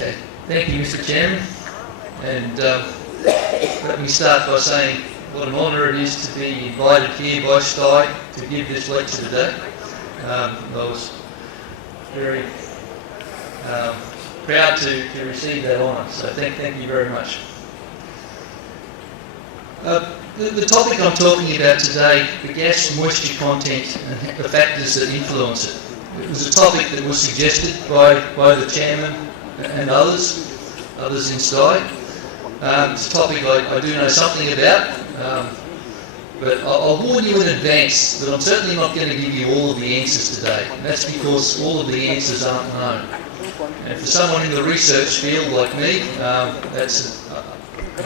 Okay, thank you, Mr. Chairman. And let me start by saying what an honour it is to be invited here by STAI to give this lecture today. I was very proud to receive that honour, so thank you very much. The topic I'm talking about today, Bagasse moisture content and the factors that influence it. It was a topic that was suggested by the chairman and others in STAI. It's a topic I do know something about, but I'll warn you in advance that I'm certainly not going to give you all of the answers today. And that's because all of the answers aren't known. And for someone in the research field like me, that's a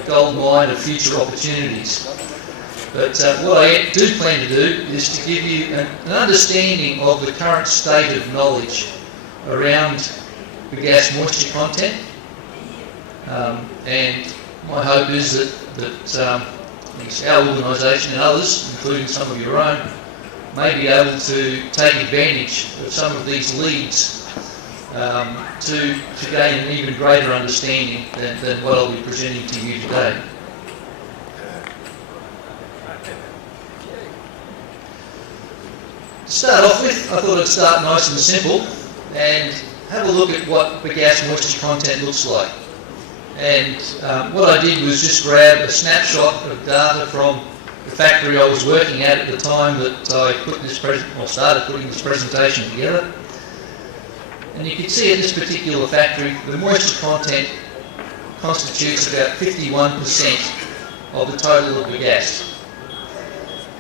gold mine of future opportunities. But what I do plan to do is to give you an understanding of the current state of knowledge around Bagasse moisture content. And my hope is that our organisation and others, including some of your own, may be able to take advantage of some of these leads to gain an even greater understanding than what I'll be presenting to you today. To start off with, I thought I'd start nice and simple and have a look at what Bagasse moisture content looks like. And what I did was just grab a snapshot of data from the factory I was working at the time that I started putting this presentation together. And you can see at this particular factory, the moisture content constitutes about 51% of the total of bagasse.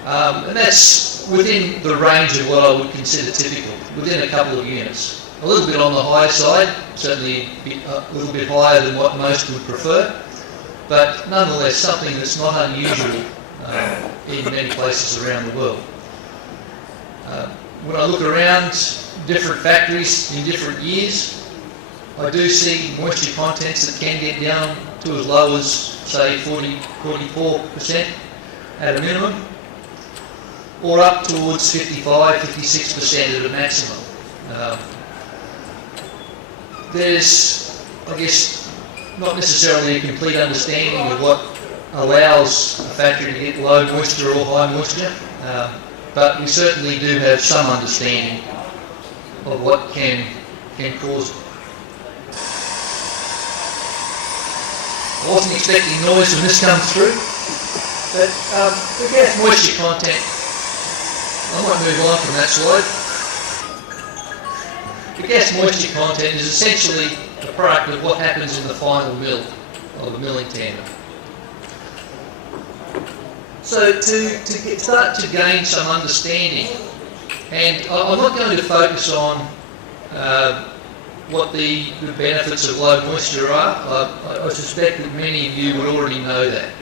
And that's within the range of what I would consider typical, within a couple of units. A little bit on the higher side, certainly a little bit higher than what most would prefer, but nonetheless something that's not unusual in many places around the world. When I look around different factories in different years, I do see moisture contents that can get down to as low as, say, 44% at a minimum, or up towards 55, 56% at a maximum. There's, I guess, not necessarily a complete understanding of what allows a factory to get low moisture or high moisture, but we certainly do have some understanding of what can cause it. I wasn't expecting noise when this comes through, but Bagasse moisture content, I might move on from that slide. Bagasse moisture content is essentially a product of what happens in the final mill of the milling tandem. So to start to gain some understanding, and I'm not going to focus on what the benefits of low moisture are. I suspect that many of you would already know that.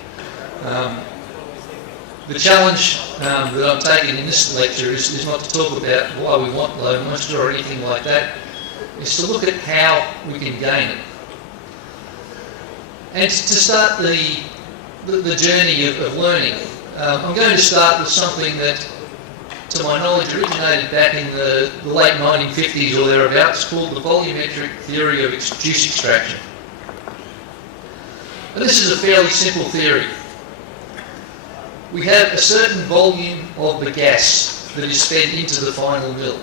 The challenge that I'm taking in this lecture is not to talk about why we want low moisture or anything like that. It's to look at how we can gain it. And to start the journey of learning, I'm going to start with something that, to my knowledge, originated back in the late 1950s or thereabouts, called the volumetric theory of juice extraction. And this is a fairly simple theory. We have a certain volume of bagasse that is fed into the final mill.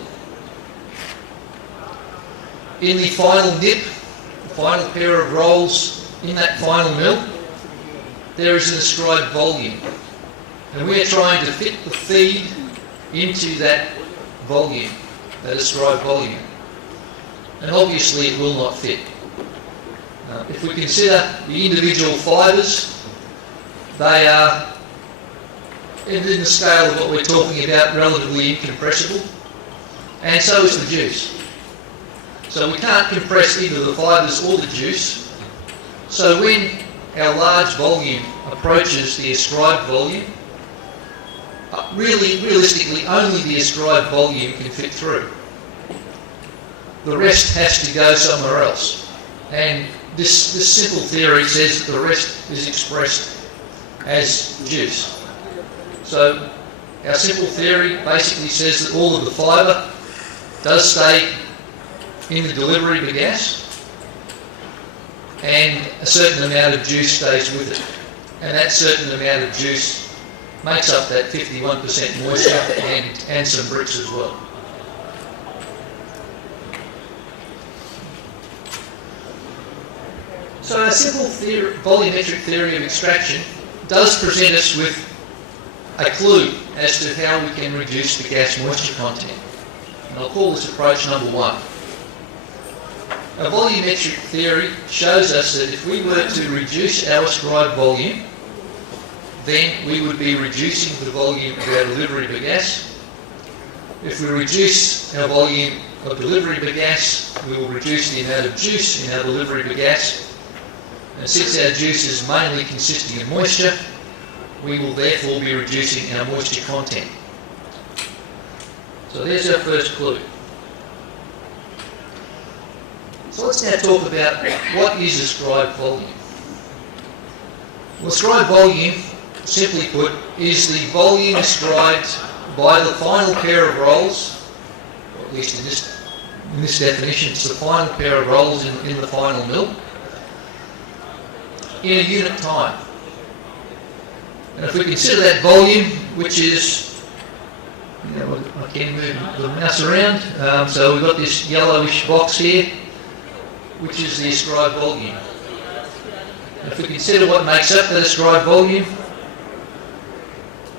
In the final nip, the final pair of rolls in that final mill, there is an ascribed volume. And we are trying to fit the feed into that volume, that ascribed volume. And obviously it will not fit. If we consider the individual fibres, they are, in the scale of what we're talking about, relatively incompressible, and so is the juice. So we can't compress either the fibres or the juice. So when our large volume approaches the ascribed volume, realistically only the ascribed volume can fit through. The rest has to go somewhere else. And this simple theory says that the rest is expressed as juice. So our simple theory basically says that all of the fibre does stay in the delivery bagasse, and a certain amount of juice stays with it. And that certain amount of juice makes up that 51% moisture and some bricks as well. So our simple volumetric theory of extraction does present us with a clue as to how we can reduce Bagasse moisture content. And I'll call this approach number one. Our volumetric theory shows us that if we were to reduce our ascribed volume, then we would be reducing the volume of our delivery bagasse. If we reduce our volume of delivery bagasse, we will reduce the amount of juice in our delivery bagasse. And since our juice is mainly consisting of moisture, we will therefore be reducing our moisture content. So there's our first clue. So let's now talk about what is ascribed volume. Well, ascribed volume, simply put, is the volume ascribed by the final pair of rolls, or at least in this definition, it's the final pair of rolls in the final mill, in a unit time. And if we consider that volume, which is, I can move the mouse around, so we've got this yellowish box here, which is the ascribed volume. And if we consider what makes up that ascribed volume,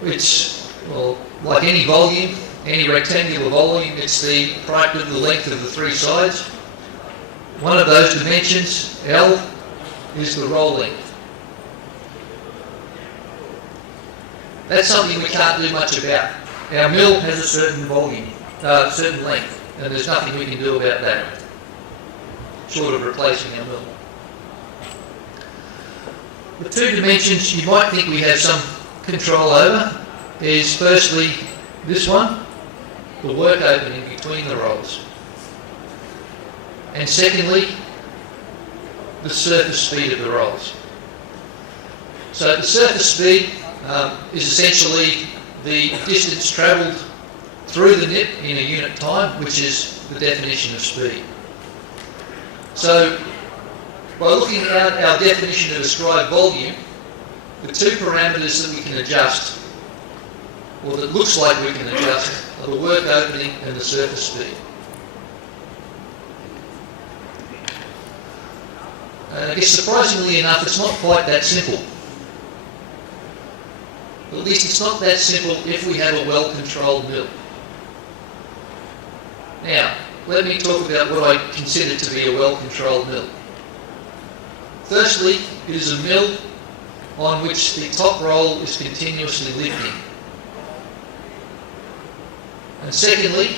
it's, well, like any volume, any rectangular volume, it's the product of the length of the three sides. One of those dimensions, L, is the roll length. That's something we can't do much about. Our mill has a certain volume, certain length, and there's nothing we can do about that, short of replacing our mill. The two dimensions you might think we have some control over is firstly this one, the work opening between the rolls, and secondly the surface speed of the rolls. So the surface speed is essentially the distance travelled through the nip in a unit time, which is the definition of speed. So by looking at our definition of ascribed volume, the two parameters that we can adjust, or that looks like we can adjust, are the work opening and the surface speed. And I guess surprisingly enough, it's not quite that simple. At least it's not that simple if we have a well-controlled mill. Now, let me talk about what I consider to be a well-controlled mill. Firstly, it is a mill on which the top roll is continuously lifting. And secondly,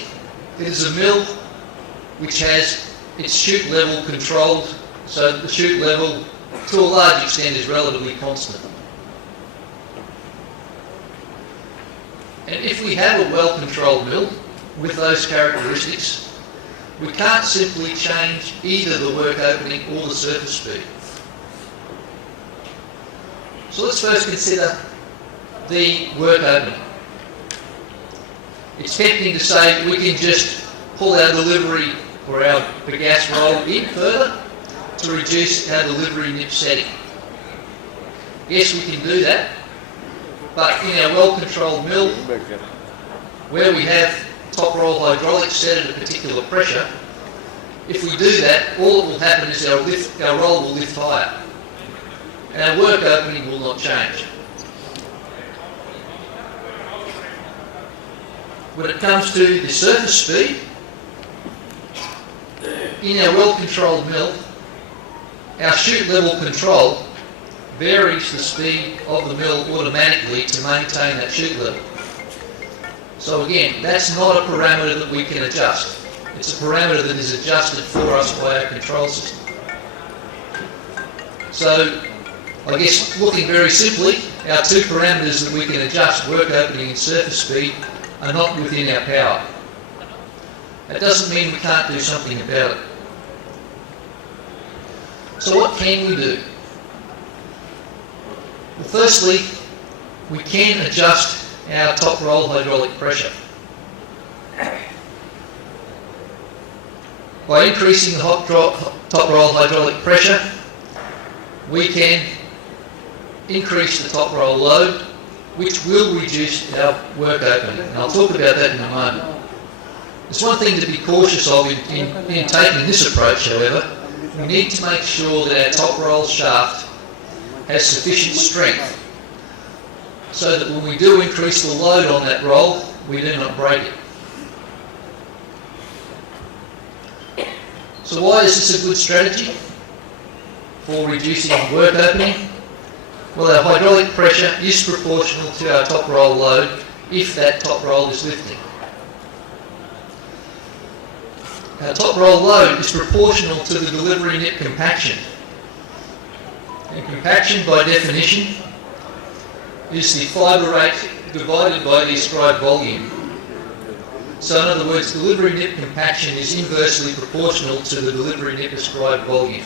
it is a mill which has its chute level controlled, so the chute level to a large extent is relatively constant. And if we have a well-controlled mill with those characteristics, we can't simply change either the work opening or the surface speed. So let's first consider the work opening. It's tempting to say we can just pull our delivery or our bagasse roll in further to reduce our delivery nip setting. Yes, we can do that, but in our well-controlled mill, where we have top roll hydraulics set at a particular pressure, if we do that, all that will happen is our roll will lift higher, and our work opening will not change. When it comes to the surface speed, in our well-controlled mill, our chute level control varies the speed of the mill automatically to maintain that chute level. So again, that's not a parameter that we can adjust. It's a parameter that is adjusted for us by our control system. So I guess looking very simply, our two parameters that we can adjust, work opening and surface speed, are not within our power. That doesn't mean we can't do something about it. So what can we do? Well, firstly, we can adjust our top roll hydraulic pressure. By increasing the top roll hydraulic pressure, we can increase the top roll load, which will reduce our work opening. And I'll talk about that in a moment. There's one thing to be cautious of in taking this approach, however. We need to make sure that our top roll shaft has sufficient strength so that when we do increase the load on that roll, we do not break it. So why is this a good strategy for reducing work opening? Well, our hydraulic pressure is proportional to our top roll load if that top roll is lifting. Our top roll load is proportional to the delivery nip compaction. And compaction, by definition, is the fibre rate divided by the ascribed volume. So in other words, delivery nip compaction is inversely proportional to the delivery nip ascribed volume.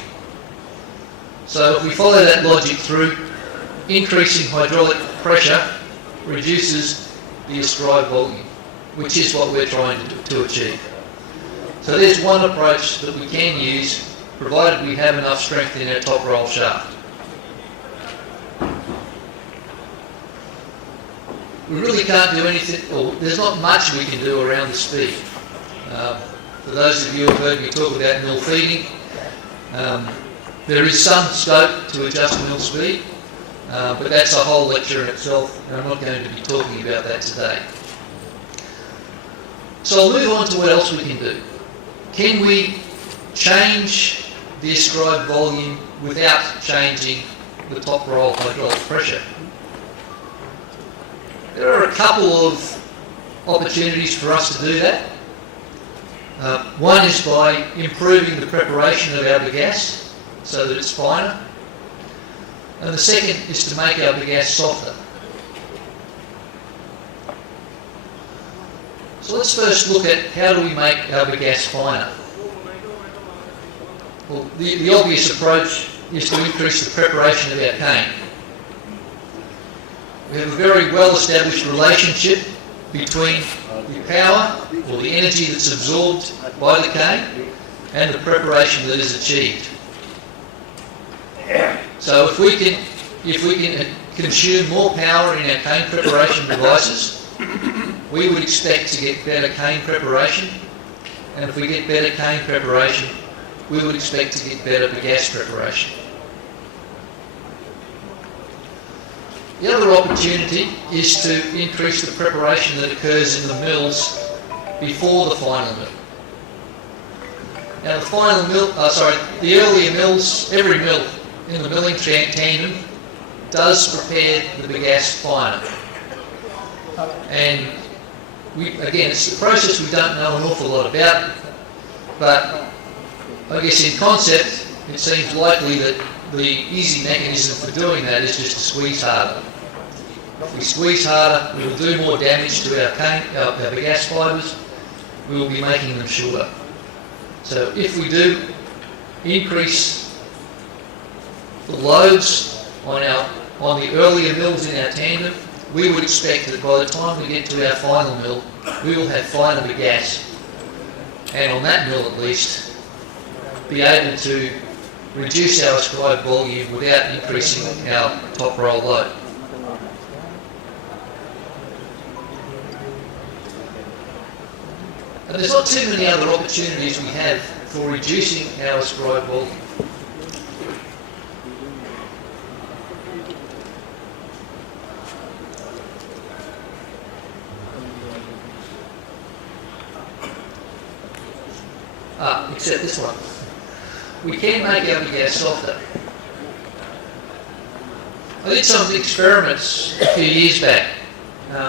So if we follow that logic through, increasing hydraulic pressure reduces the ascribed volume, which is what we're trying to achieve. So there's one approach that we can use, provided we have enough strength in our top roll shaft. We really can't do anything, or there's not much we can do around the speed. For those of you who have heard me talk about mill feeding, there is some scope to adjust mill speed, but that's a whole lecture in itself, and I'm not going to be talking about that today. So I'll move on to what else we can do. Can we change the ascribed volume without changing the top roll hydraulic pressure? There are a couple of opportunities for us to do that. One is by improving the preparation of our bagasse so that it's finer. And the second is to make our bagasse softer. So let's first look at how do we make our bagasse finer. Well, the obvious approach is to increase the preparation of our cane. We have a very well-established relationship between the power or the energy that's absorbed by the cane and the preparation that is achieved. So if we can consume more power in our cane preparation devices, we would expect to get better cane preparation, and if we get better cane preparation, we would expect to get better bagasse preparation. The other opportunity is to increase the preparation that occurs in the mills before the final mill. Now the earlier mills, every mill in the milling tandem does prepare the bagasse finer. And again, it's a process we don't know an awful lot about, but I guess in concept it seems likely that the easy mechanism for doing that is just to squeeze harder. If we squeeze harder, we will do more damage to our bagasse fibres. We will be making them shorter. So if we do increase the loads on the earlier mills in our tandem, we would expect that by the time we get to our final mill, we will have finer bagasse, and on that mill at least, be able to reduce our ascribed volume without increasing our top roll load. And there's not too many other opportunities we have for reducing our ascribed volume. Except this one. We can make our bagasse softer. I did some experiments a few years back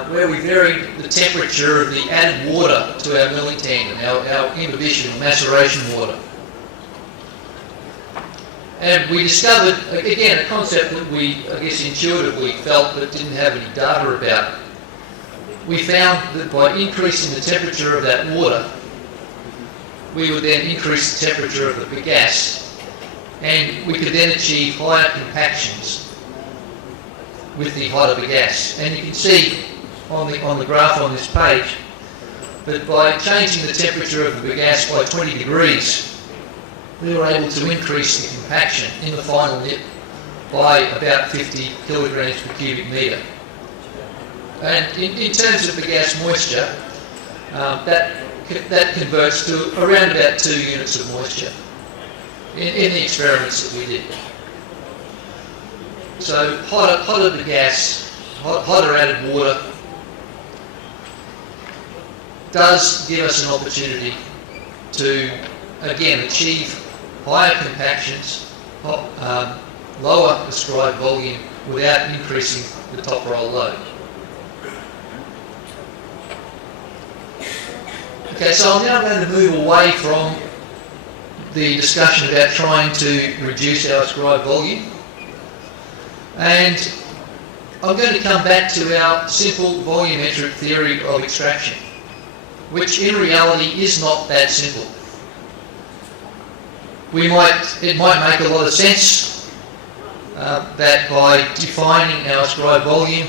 where we varied the temperature of the added water to our milling tandem, our imbibition or maceration water. And we discovered, again, a concept that we, I guess, intuitively felt but didn't have any data about. We found that by increasing the temperature of that water, we would then increase the temperature of the bagasse, and we could then achieve higher compactions with the hotter bagasse. And you can see on the graph on this page that by changing the temperature of the bagasse by 20 degrees, we were able to increase the compaction in the final nip by about 50 kilograms per cubic metre. And in terms of bagasse moisture, that converts to around about 2 units of moisture in the experiments that we did. So hotter bagasse, hotter added water, does give us an opportunity to, again, achieve higher compactions, lower ascribed volume without increasing the top roll load. Okay, so I'm now going to move away from the discussion about trying to reduce our ascribed volume, and I'm going to come back to our simple volumetric theory of extraction, which in reality is not that simple. It might make a lot of sense that by defining our ascribed volume,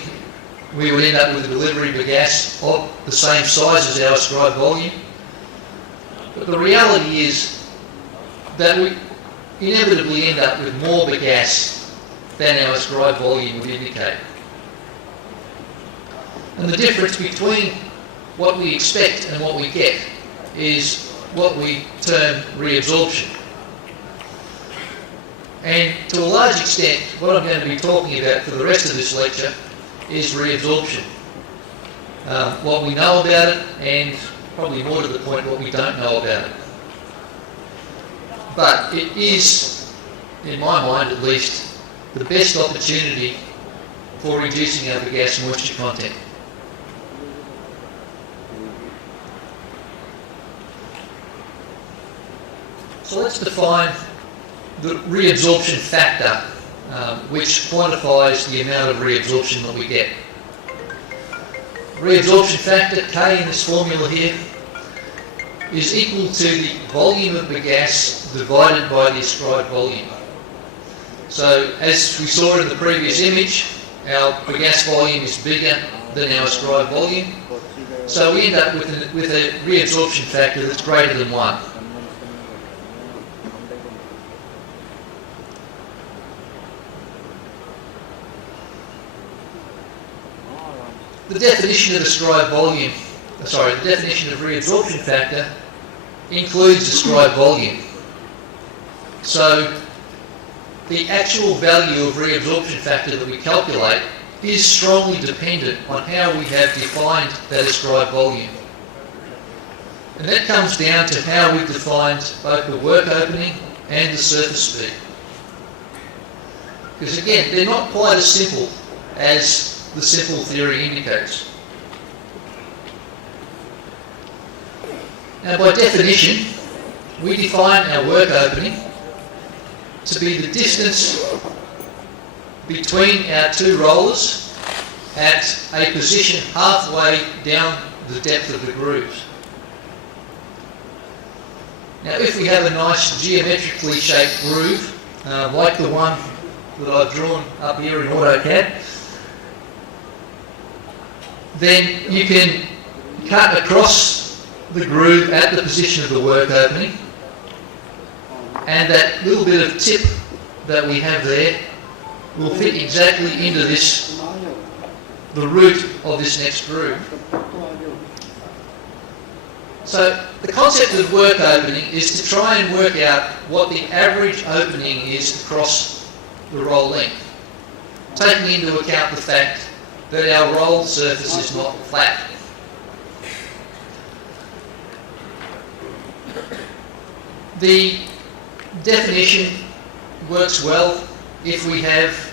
we would end up with a delivery bagasse of the same size as our ascribed volume. But the reality is that we inevitably end up with more bagasse than our ascribed volume would indicate. And the difference between what we expect and what we get is what we term reabsorption. And to a large extent, what I'm going to be talking about for the rest of this lecture is reabsorption. What we know about it, and probably more to the point, what we don't know about it. But it is, in my mind at least, the best opportunity for reducing our bagasse moisture content. So let's define the reabsorption factor, which quantifies the amount of reabsorption that we get. Reabsorption factor, K in this formula here, is equal to the volume of bagasse divided by the ascribed volume. So as we saw in the previous image, our bagasse volume is bigger than our ascribed volume, so we end up with a reabsorption factor that's greater than 1. The definition of ascribed volume, the definition of reabsorption factor includes ascribed volume. So the actual value of reabsorption factor that we calculate is strongly dependent on how we have defined that ascribed volume. And that comes down to how we've defined both the work opening and the surface speed. Because again, they're not quite as simple as the simple theory indicates. Now, by definition, we define our work opening to be the distance between our two rollers at a position halfway down the depth of the grooves. Now, if we have a nice geometrically shaped groove, like the one that I've drawn up here in AutoCAD, then you can cut across the groove at the position of the work opening, and that little bit of tip that we have there will fit exactly into the root of this next groove. So the concept of work opening is to try and work out what the average opening is across the roll length, taking into account the fact that our rolled surface is not flat. The definition works well if we have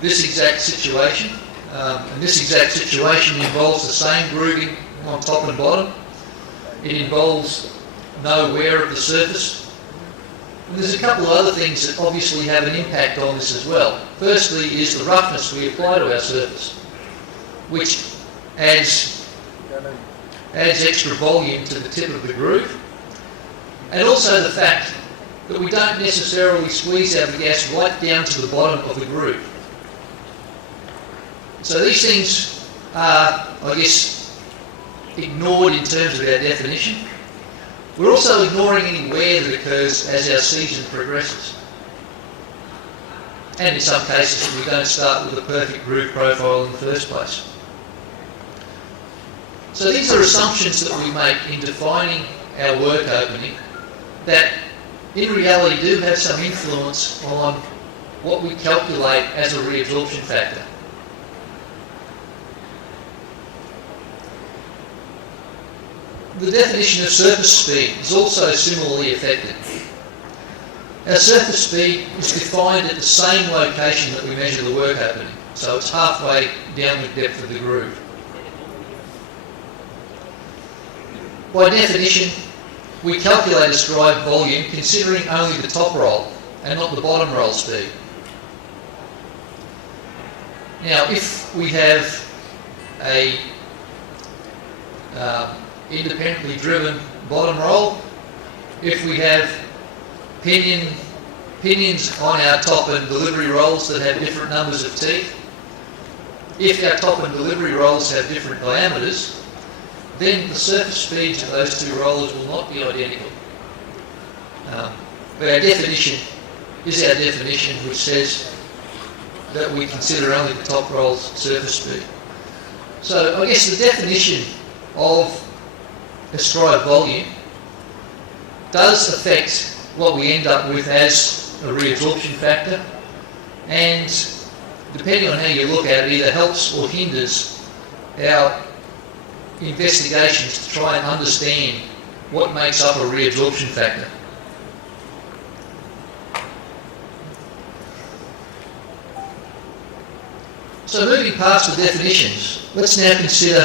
this exact situation, and this exact situation involves the same grooving on top and bottom. It involves no wear of the surface. And there's a couple of other things that obviously have an impact on this as well. Firstly is the roughness we apply to our surface, which adds extra volume to the tip of the groove, and also the fact that we don't necessarily squeeze our bagasse right down to the bottom of the groove. So these things are, I guess, ignored in terms of our definition. We're also ignoring any wear that occurs as our season progresses. and in some cases we don't start with a perfect groove profile in the first place. So these are assumptions that we make in defining our work opening that in reality do have some influence on what we calculate as a reabsorption factor. The definition of surface speed is also similarly affected. Our surface speed is defined at the same location that we measure the work opening, so it's halfway down the depth of the groove. By definition, we calculate ascribed volume considering only the top roll and not the bottom roll speed. Now, if we have a independently driven bottom roll, if we have pinions on our top and delivery rolls that have different numbers of teeth, if our top and delivery rolls have different diameters, then the surface speeds of those two rollers will not be identical. But our definition is our definition, which says that we consider only the top roll's surface speed. So I guess the definition of ascribed volume does affect what we end up with as a reabsorption factor, and depending on how you look at it, either helps or hinders our investigations to try and understand what makes up a reabsorption factor. So moving past the definitions, let's now consider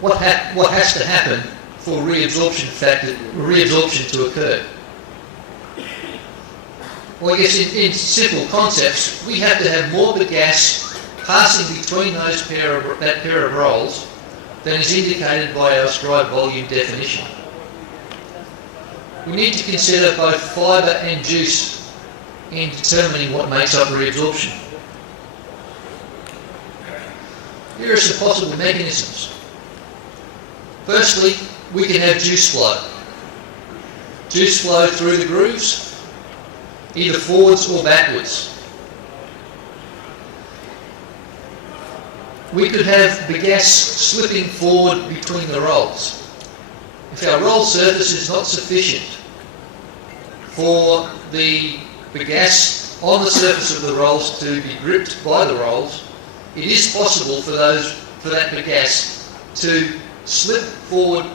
what has to happen for reabsorption to occur. Well, I guess in simple concepts, we have to have more bagasse passing between that pair of rolls than is indicated by our ascribed volume definition. We need to consider both fibre and juice in determining what makes up reabsorption. Here are some possible mechanisms. Firstly, we can have juice flow. Juice flow through the grooves, either forwards or backwards. We could have bagasse slipping forward between the rolls. If our roll surface is not sufficient for the bagasse on the surface of the rolls to be gripped by the rolls, it is possible for that bagasse to slip forward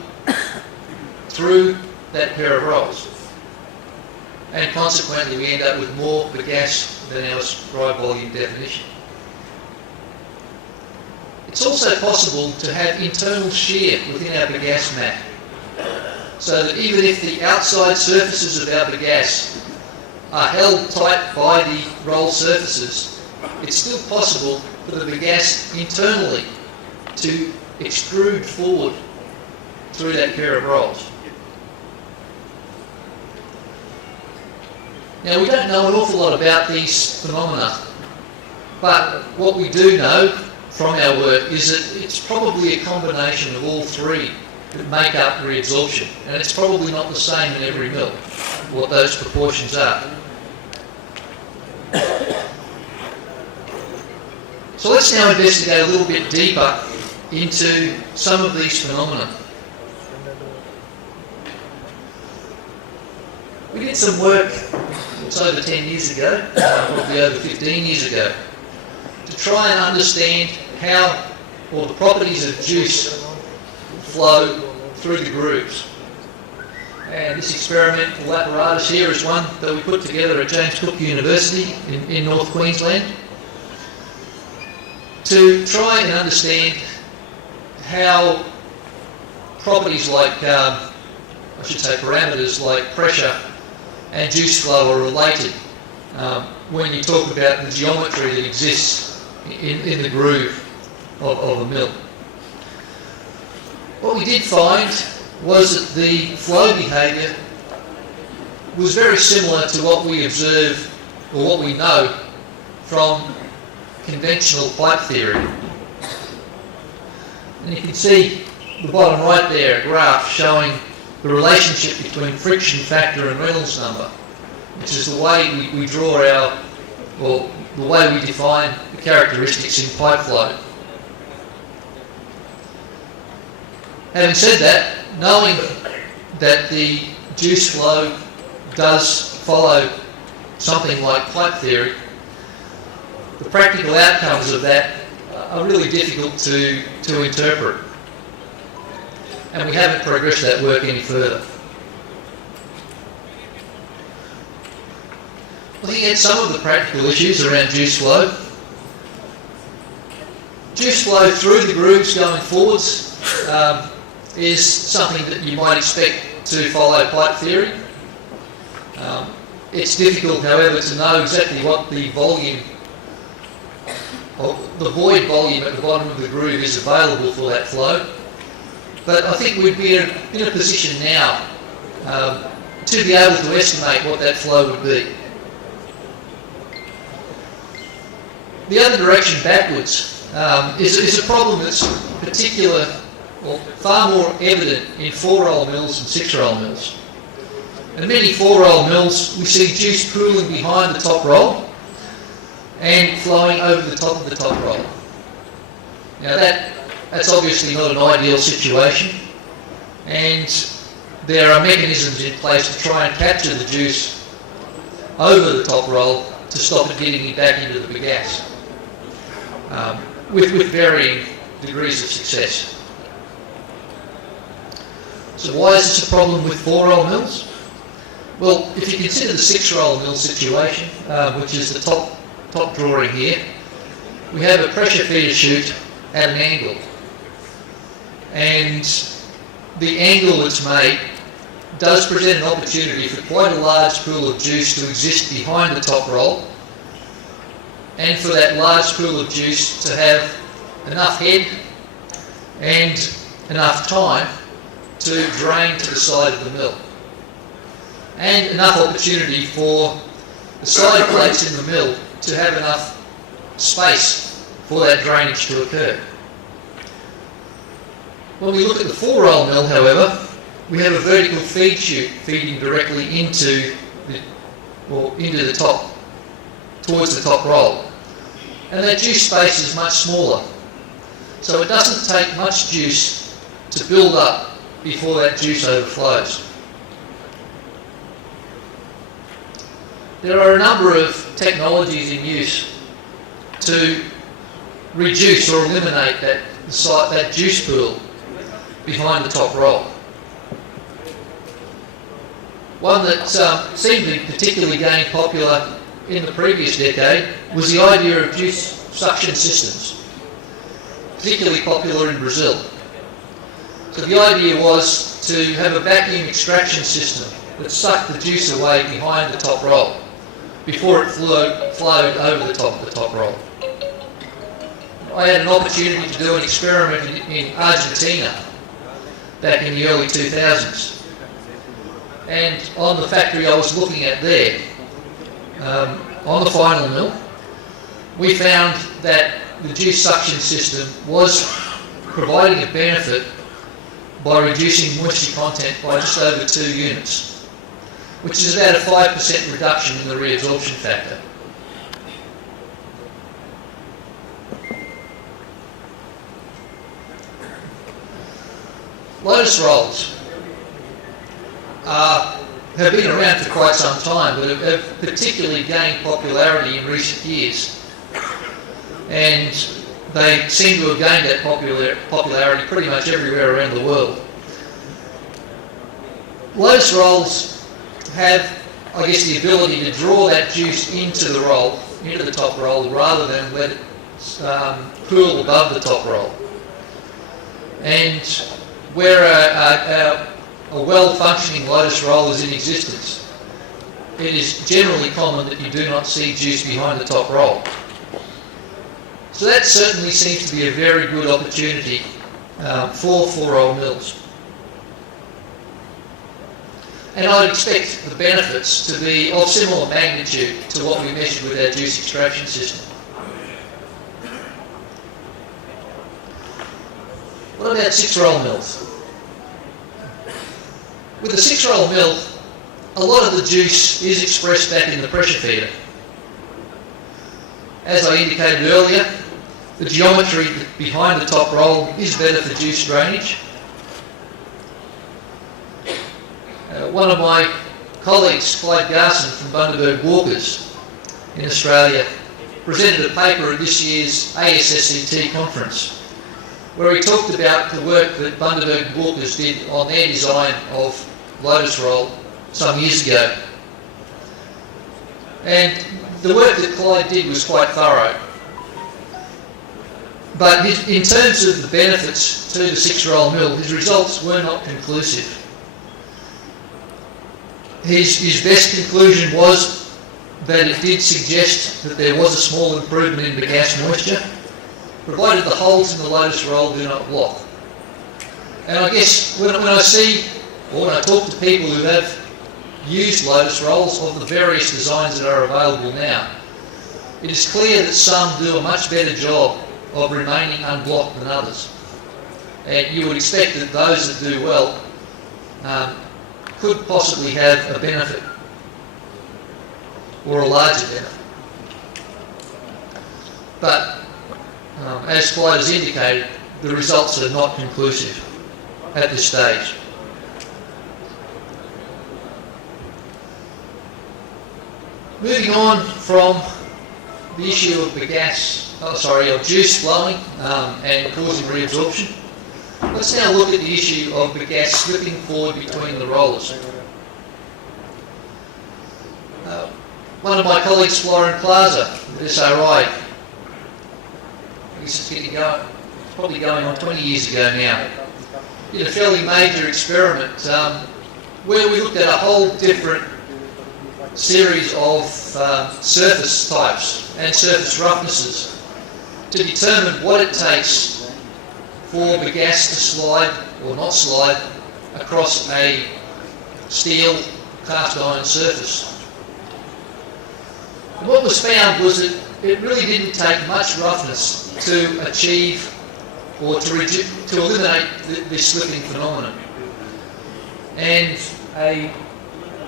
through that pair of rolls. And consequently we end up with more bagasse than our ascribed volume definition. It's also possible to have internal shear within our bagasse mat, so that even if the outside surfaces of our bagasse are held tight by the roll surfaces, it's still possible for the bagasse internally to extrude forward through that pair of rolls. Now, we don't know an awful lot about these phenomena, but what we do know from our work is that it's probably a combination of all three that make up reabsorption, and it's probably not the same in every mill, what those proportions are. So let's now investigate a little bit deeper into some of these phenomena. We did some work, it's over 10 years ago, probably over 15 years ago, to try and understand how, or the properties of juice flow through the grooves. And this experimental apparatus here is one that we put together at James Cook University in North Queensland to try and understand how properties like, parameters like pressure and juice flow are related when you talk about the geometry that exists in the groove of a mill. What we did find was that the flow behaviour was very similar to what we observe or what we know from conventional pipe theory. And you can see the bottom right there, a graph showing the relationship between friction factor and Reynolds number, which is the way we draw our or the way we define the characteristics in pipe flow. Having said that, knowing that the juice flow does follow something like pipe theory, the practical outcomes of that are really difficult to interpret. And we haven't progressed that work any further. Looking at some of the practical issues around juice flow. Juice flow through the grooves going forwards is something that you might expect to follow pipe theory. It's difficult, however, to know exactly what the volume, or the void volume at the bottom of the groove is available for that flow. But I think we'd be in a position now to be able to estimate what that flow would be. The other direction backwards is a problem that's particular, or far more evident in 4-roll mills and 6-roll mills. In many 4-roll mills, we see juice pooling behind the top roll and flowing over the top of the top roll. Now that's obviously not an ideal situation, and there are mechanisms in place to try and capture the juice over the top roll to stop it getting back into the bagasse, with varying degrees of success. So why is this a problem with 4-roll mills? Well, if you consider the 6-roll mill situation, which is the top drawing here, we have a pressure feeder chute at an angle, and the angle that's made does present an opportunity for quite a large pool of juice to exist behind the top roll, and for that large pool of juice to have enough head and enough time to drain to the side of the mill, and enough opportunity for the side plates in the mill to have enough space for that drainage to occur. When we look at the 4-roll mill, however, we have a vertical feed chute feeding directly into the top, towards the top roll, and that juice space is much smaller, so it doesn't take much juice to build up before that juice overflows. There are a number of technologies in use to reduce or eliminate that juice pool behind the top roll. One that seemed to particularly gain popular in the previous decade was the idea of juice suction systems, particularly popular in Brazil. So the idea was to have a vacuum extraction system that sucked the juice away behind the top roll before it flowed over the top of the top roll. I had an opportunity to do an experiment in Argentina back in the early 2000s. And on the factory I was looking at there, on the final mill, we found that the juice suction system was providing a benefit by reducing moisture content by just over 2 units, which is about a 5% reduction in the reabsorption factor. Lotus rolls have been around for quite some time, but have particularly gained popularity in recent years. And they seem to have gained that popularity pretty much everywhere around the world. Lotus rolls have, I guess, the ability to draw that juice into the roll, into the top roll, rather than let it pool above the top roll. And where a well-functioning lotus roll is in existence, it is generally common that you do not see juice behind the top roll. So that certainly seems to be a very good opportunity for 4-roll mills. And I'd expect the benefits to be of similar magnitude to what we measured with our juice extraction system. What about 6-roll mills? With the 6-roll mill, a lot of the juice is expressed back in the pressure feeder. As I indicated earlier, the geometry behind the top roll is better for juice drainage. One of my colleagues, Clyde Garson from Bundaberg Walkers in Australia, presented a paper at this year's ASSCT conference where he talked about the work that Bundaberg Walkers did on their design of Lotus Roll some years ago. And the work that Clyde did was quite thorough. But in terms of the benefits to the 6-roll mill, his results were not conclusive. His best conclusion was that it did suggest that there was a small improvement in bagasse moisture, provided the holes in the Lotus Roll do not block. And I guess when I see, or when I talk to people who have used Lotus Rolls of the various designs that are available now, it is clear that some do a much better job of remaining unblocked than others. And you would expect that those that do well could possibly have a benefit, or a larger benefit. But as Clyde has indicated, the results are not conclusive at this stage. Moving on from the issue of of juice flowing and causing reabsorption, let's now look at the issue of bagasse slipping forward between the rollers. One of my colleagues, Florian Plaza at SRI, it's probably going on 20 years ago now, did a fairly major experiment where we looked at a whole different series of surface types and surface roughnesses to determine what it takes for bagasse to slide or not slide across a steel cast iron surface. And what was found was that it really didn't take much roughness to achieve or to eliminate this slipping phenomenon. And a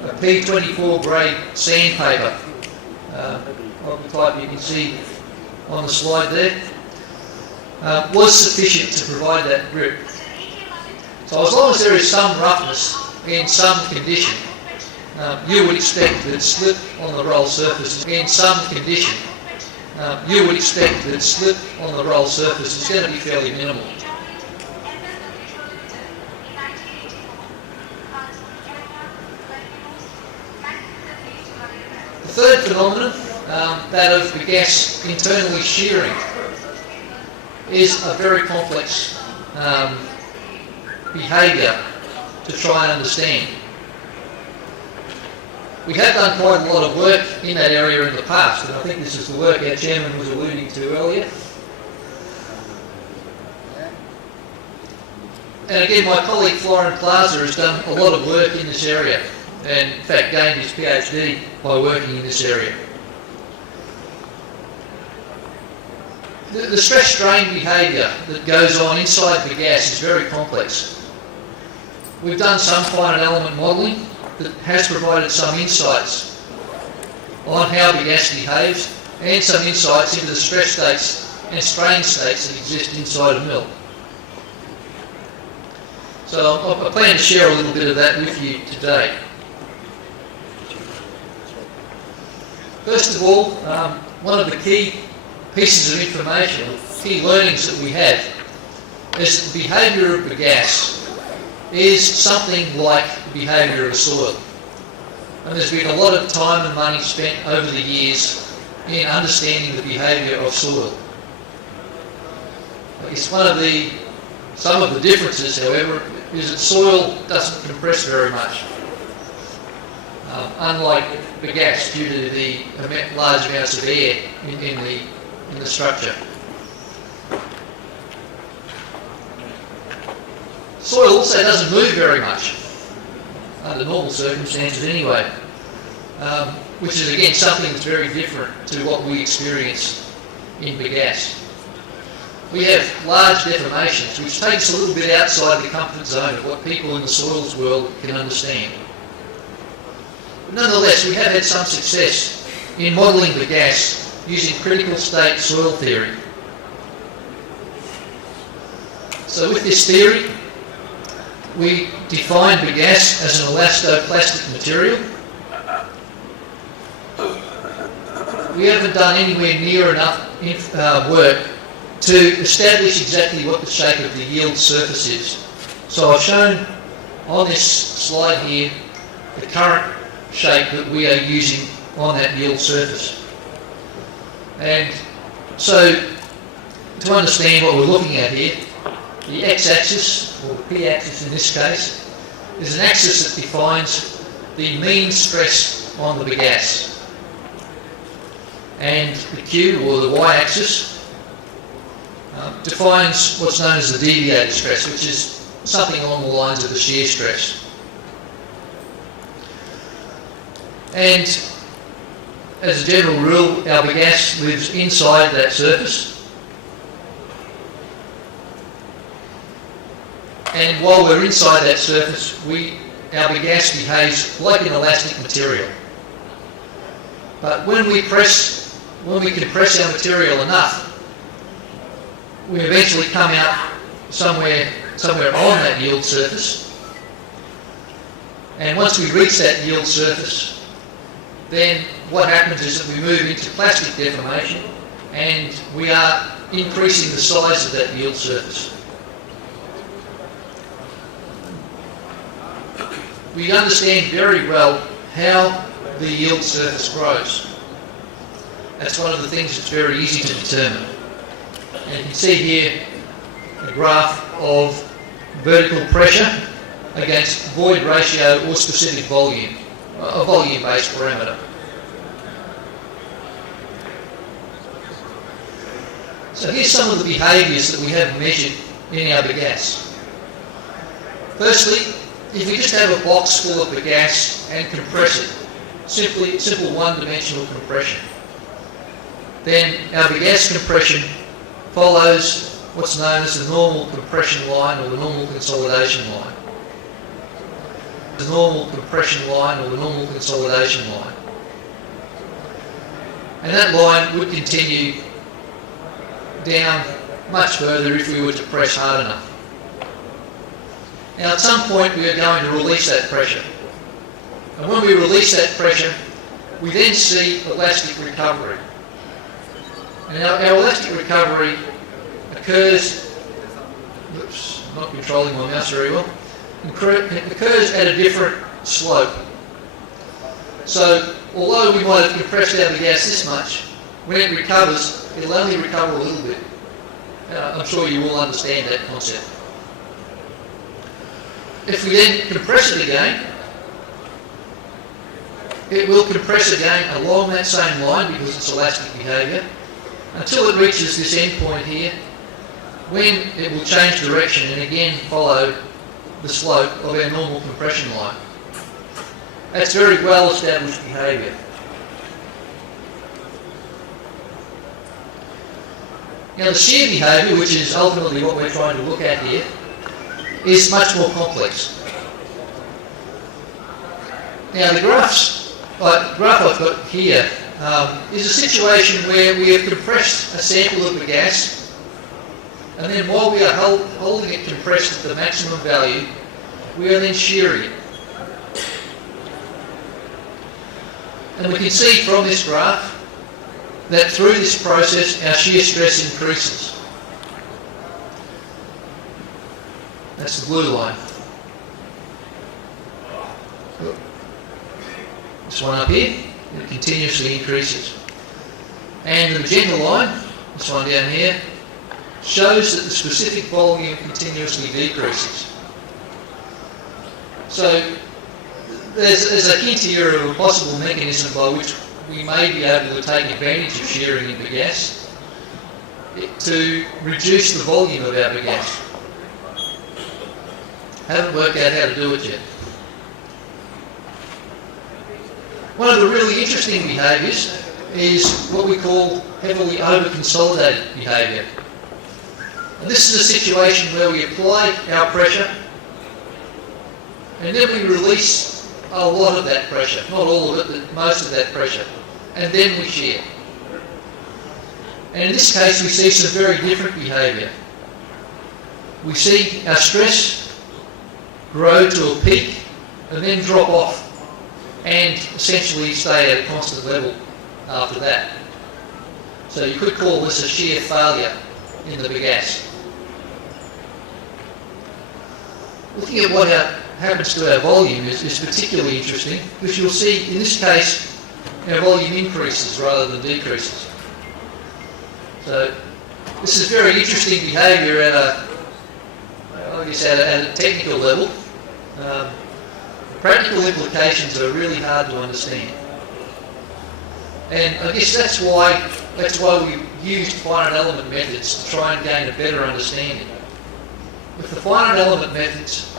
P24 grade sandpaper of the type you can see on the slide there was sufficient to provide that grip. So as long as there is some roughness in some condition, you would expect that slip on the roll surface is going to be fairly minimal. The third phenomenon, that of bagasse internally shearing, is a very complex behaviour to try and understand. We have done quite a lot of work in that area in the past, and I think this is the work our chairman was alluding to earlier. And again, my colleague Florian Plaza has done a lot of work in this area, and in fact gained his PhD by working in this area. The stress-strain behaviour that goes on inside bagasse is very complex. We've done some finite element modelling that has provided some insights on how bagasse behaves and some insights into the stress states and strain states that exist inside a mill. So I plan to share a little bit of that with you today. First of all, one of the key pieces of information, key learnings that we have, is the behaviour of bagasse is something like the behaviour of soil. And there's been a lot of time and money spent over the years in understanding the behaviour of soil. I guess some of the differences, however, is that soil doesn't compress very much, unlike bagasse due to the large amounts of air in the structure. Soil also doesn't move very much, under normal circumstances anyway, which is again something that's very different to what we experience in bagasse. We have large deformations, which takes a little bit outside the comfort zone of what people in the soils world can understand. But nonetheless, we have had some success in modelling bagasse using critical state soil theory. So with this theory, we define bagasse as an elastoplastic material. We haven't done anywhere near enough work to establish exactly what the shape of the yield surface is. So I've shown on this slide here the current shape that we are using on that yield surface. And so to understand what we're looking at here, the x-axis, or the p-axis in this case, is an axis that defines the mean stress on the bagasse. And the q, or the y-axis, defines what's known as the deviated stress, which is something along the lines of the shear stress. And as a general rule, our bagasse lives inside that surface. And while we're inside that surface, our bagasse behaves like an elastic material. But when we compress our material enough, we eventually come out somewhere on that yield surface. And once we reach that yield surface, then what happens is that we move into plastic deformation, and we are increasing the size of that yield surface. We understand very well how the yield surface grows. That's one of the things that's very easy to determine. And you can see here a graph of vertical pressure against void ratio or specific volume, a volume-based parameter. So here's some of the behaviours that we have measured in our bagasse. Firstly, if we just have a box full of bagasse and compress it, simple one-dimensional compression, then our bagasse compression follows what's known as the normal compression line or the normal consolidation line. The normal compression line or the normal consolidation line. And that line would continue down much further if we were to press hard enough. Now at some point we are going to release that pressure. And when we release that pressure, we then see elastic recovery. And our elastic recovery occurs, oops, I'm not controlling my mouse very well, it occurs at a different slope. So although we might have compressed our bagasse this much, when it recovers, it'll only recover a little bit. I'm sure you all understand that concept. If we then compress it again, it will compress again along that same line because it's elastic behaviour until it reaches this end point here, when it will change direction and again follow the slope of our normal compression line. That's very well established behaviour. Now the shear behaviour, which is ultimately what we're trying to look at here, is much more complex. Now the graph I've got here is a situation where we have compressed a sample of bagasse, and then while we are holding it compressed at the maximum value, we are then shearing it. And we can see from this graph that through this process our shear stress increases. That's the blue line. This one up here, it continuously increases. And the magenta line, this one down here, shows that the specific volume continuously decreases. So there's a hint here of a possible mechanism by which we may be able to take advantage of shearing in bagasse to reduce the volume of our bagasse. Haven't worked out how to do it yet. One of the really interesting behaviours is what we call heavily over-consolidated behaviour. And this is a situation where we apply our pressure and then we release a lot of that pressure, not all of it, but most of that pressure, and then we shear. And in this case we see some very different behaviour. We see our stress grow to a peak and then drop off and essentially stay at a constant level after that. So you could call this a shear failure in the bagasse. Looking at what happens to our volume is particularly interesting, because you'll see in this case our volume increases rather than decreases. So this is very interesting behaviour at a technical level. Practical implications are really hard to understand. And I guess that's why we used finite element methods to try and gain a better understanding. With the finite element methods,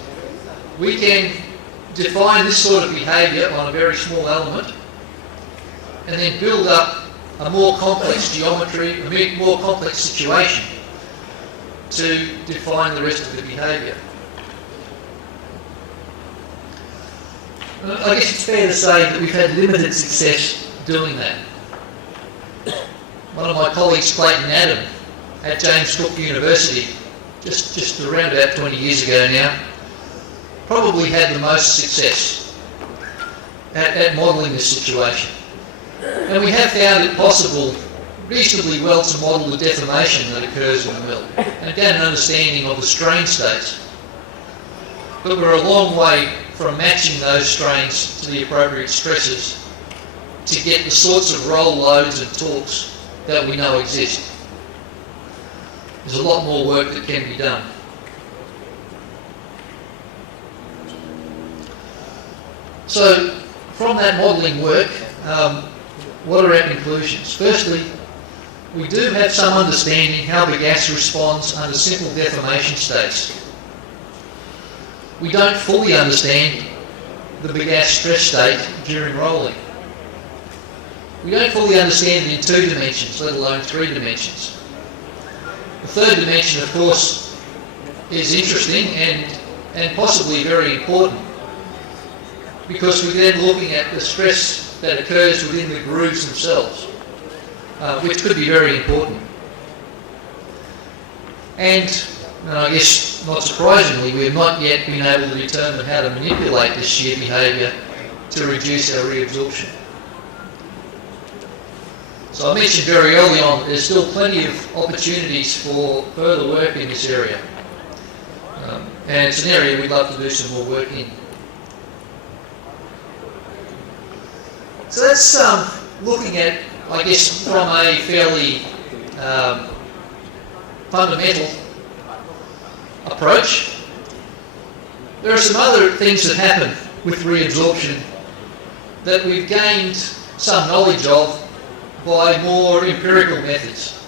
we can define this sort of behaviour on a very small element and then build up a more complex geometry, a more complex situation to define the rest of the behaviour. I guess it's fair to say that we've had limited success doing that. One of my colleagues, Clayton Adam, at James Cook University, just around about 20 years ago now, probably had the most success at modelling this situation. And we have found it possible reasonably well to model the deformation that occurs in the mill and get an understanding of the strain states. But we're a long way from matching those strains to the appropriate stresses to get the sorts of roll loads and torques that we know exist. There's a lot more work that can be done. So from that modelling work, what are our conclusions? Firstly, we do have some understanding how bagasse responds under simple deformation states. We don't fully understand the bagasse stress state during rolling. We don't fully understand it in 2 dimensions, let alone 3 dimensions. The third dimension, of course, is interesting and possibly very important, because we're then looking at the stress that occurs within the grooves themselves, which could be very important. And I guess not surprisingly, we have not yet been able to determine how to manipulate this shear behaviour to reduce our reabsorption. So I mentioned very early on that there's still plenty of opportunities for further work in this area. And it's an area we'd love to do some more work in. So that's looking at, I guess, from a fairly fundamental approach. There are some other things that happen with reabsorption that we've gained some knowledge of by more empirical methods.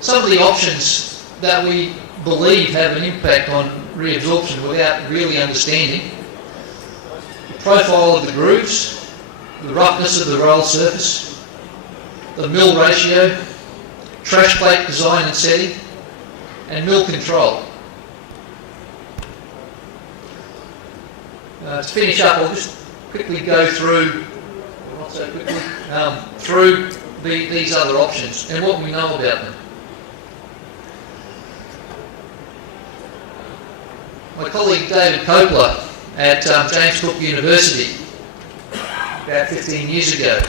Some of the options that we believe have an impact on reabsorption without really understanding: the profile of the grooves, the roughness of the roll surface, the mill ratio, trash plate design and setting, and mill control. To finish up, I'll just quickly go through, or not so quickly, through these other options and what we know about them. My colleague David Copeler at James Cook University, about 15 years ago,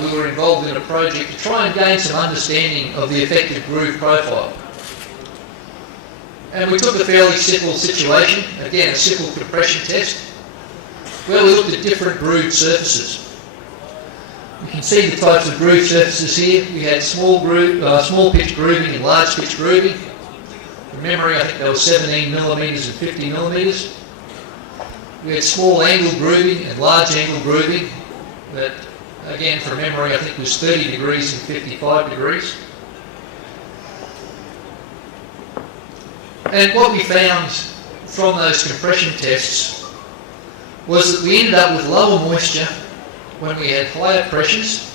we were involved in a project to try and gain some understanding of the effective groove profile. And we took a fairly simple situation, again a simple compression test, where we looked at different grooved surfaces. You can see the types of grooved surfaces here. We had small pitch grooving and large pitch grooving. From memory, I think they were 17 millimetres and 50 millimetres. We had small angle grooving and large angle grooving that, again, from memory, I think was 30 degrees and 55 degrees. And what we found from those compression tests was that we ended up with lower moisture when we had higher pressures,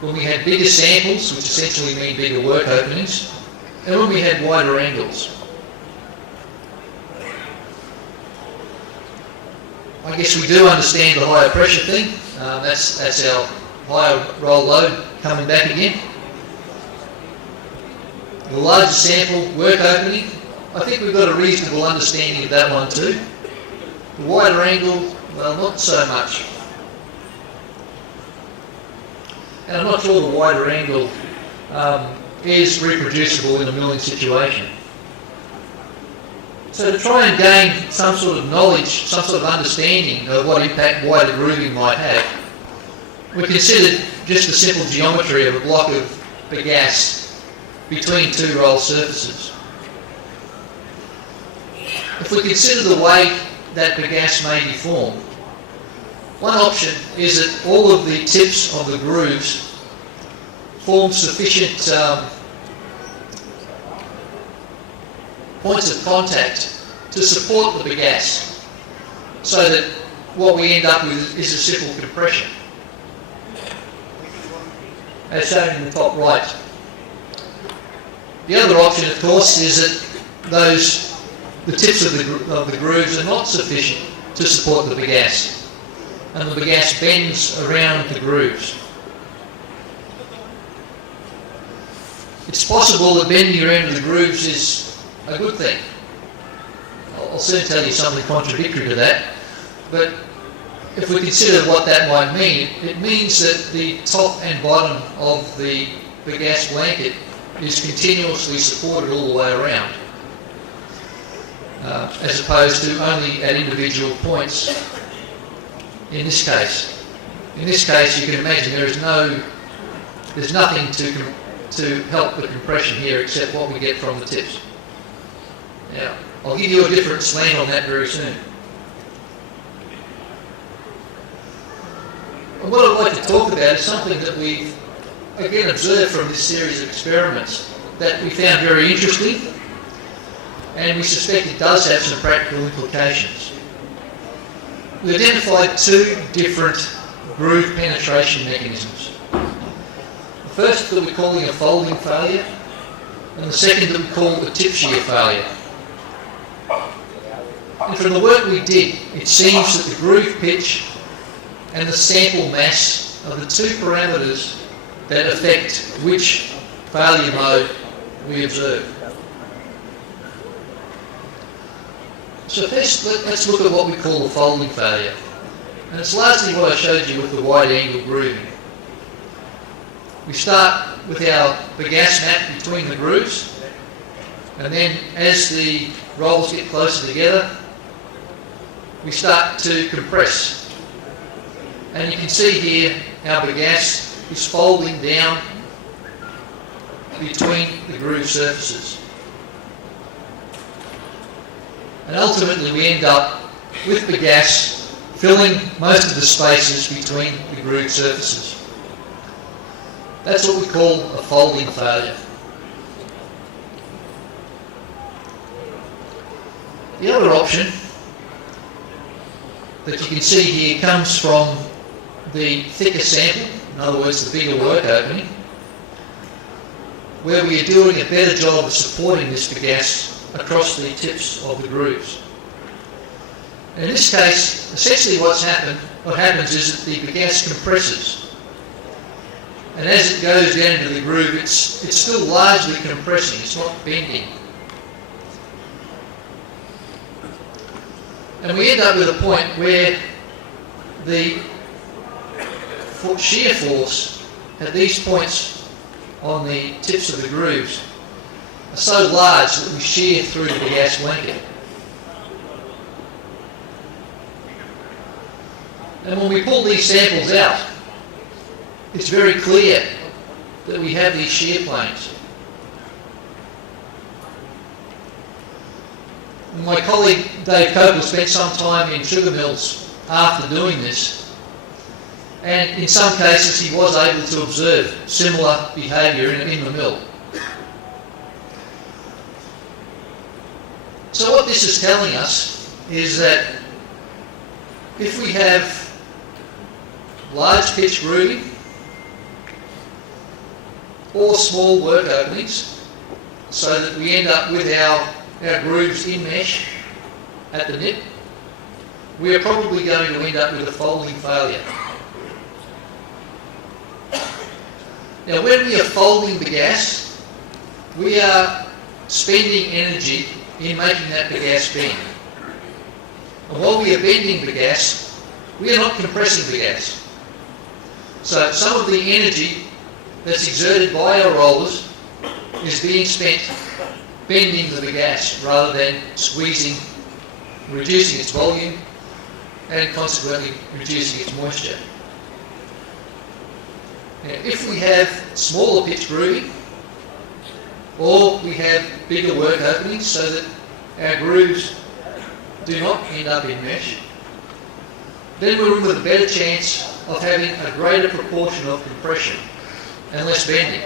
when we had bigger samples, which essentially mean bigger work openings, and when we had wider angles. I guess we do understand the higher pressure thing. That's our higher roll load coming back again. The larger sample, work opening, I think we've got a reasonable understanding of that one too. The wider angle, well, not so much. And I'm not sure the wider angle is reproducible in a milling situation. So to try and gain some sort of knowledge, some sort of understanding of what impact wider grooving might have, we considered just the simple geometry of a block of bagasse between two roll surfaces. If we consider the way that bagasse may be formed, one option is that all of the tips of the grooves form sufficient points of contact to support the bagasse, so that what we end up with is a simple compression, as shown in the top right. The other option, of course, is that the tips of the grooves are not sufficient to support the bagasse, and the bagasse bends around the grooves. It's possible that bending around the grooves is a good thing. I'll soon tell you something contradictory to that, but if we consider what that might mean, it means that the top and bottom of the bagasse blanket is continuously supported all the way around, as opposed to only at individual points in this case. In this case, you can imagine there's nothing to help the compression here except what we get from the tips. Now, I'll give you a different slant on that very soon. And what I'd like to talk about is something that we've again observed from this series of experiments that we found very interesting, and we suspect it does have some practical implications. We identified two different groove penetration mechanisms. The first that we're calling a folding failure, and the second that we call a tip shear failure. And from the work we did, it seems that the groove pitch and the sample mass are the two parameters that affect which failure mode we observe. So first, let's look at what we call the folding failure. And it's largely what I showed you with the wide angle grooving. We start with our bagasse mat between the grooves, and then as the rolls get closer together, we start to compress. And you can see here our bagasse is folding down between the groove surfaces. And ultimately we end up with bagasse filling most of the spaces between the groove surfaces. That's what we call a folding failure. The other option that you can see here comes from the thicker sample, in other words the bigger work opening, where we are doing a better job of supporting this bagasse across the tips of the grooves. And in this case, essentially what happens is that the bagasse compresses. And as it goes down into the groove, it's still largely compressing, it's not bending. And we end up with a point where the shear force at these points on the tips of the grooves are so large that we shear through the bagasse blanket. And when we pull these samples out, it's very clear that we have these shear planes. My colleague Dave Copeland spent some time in sugar mills after doing this, and in some cases he was able to observe similar behaviour in the mill. So what this is telling us is that if we have large pitch grooving or small work openings, so that we end up with our grooves in mesh at the nip, we are probably going to end up with a folding failure. Now when we are folding bagasse, we are spending energy in making that bagasse bend. And while we are bending bagasse, we are not compressing bagasse. So some of the energy that's exerted by our rollers is being spent bending the bagasse rather than squeezing, reducing its volume and consequently reducing its moisture. Now, if we have smaller pitch grooving or we have bigger work openings so that our grooves do not end up in mesh, then we're in with a better chance of having a greater proportion of compression and less bending.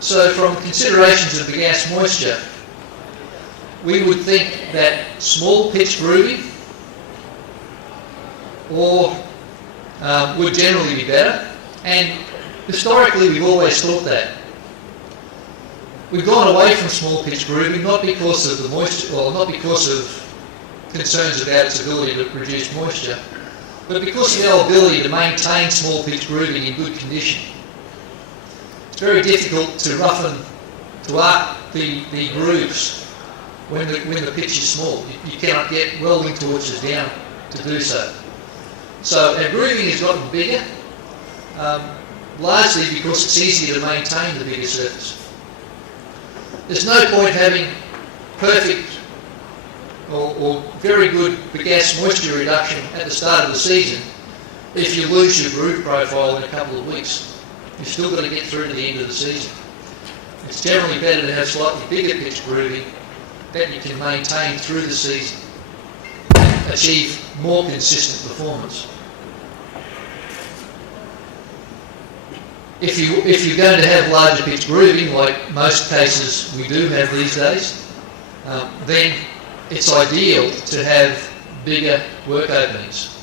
So from considerations of bagasse moisture, we would think that small pitch grooving would generally be better, and historically we've always thought that. We've gone away from small pitch grooving not because of the moisture, or not because of concerns about its ability to produce moisture, but because of our ability to maintain small pitch grooving in good condition. It's very difficult to roughen, to arc the grooves when the pitch is small. You cannot get welding torches down to do so. So our grooving has gotten bigger, largely because it's easier to maintain the bigger surface. There's no point having perfect or very good bagasse moisture reduction at the start of the season if you lose your groove profile in a couple of weeks. You've still got to get through to the end of the season. It's generally better to have slightly bigger pitch grooving that you can maintain through the season and achieve more consistent performance. If you're going to have larger pitch grooving, like most cases we do have these days, then it's ideal to have bigger work openings.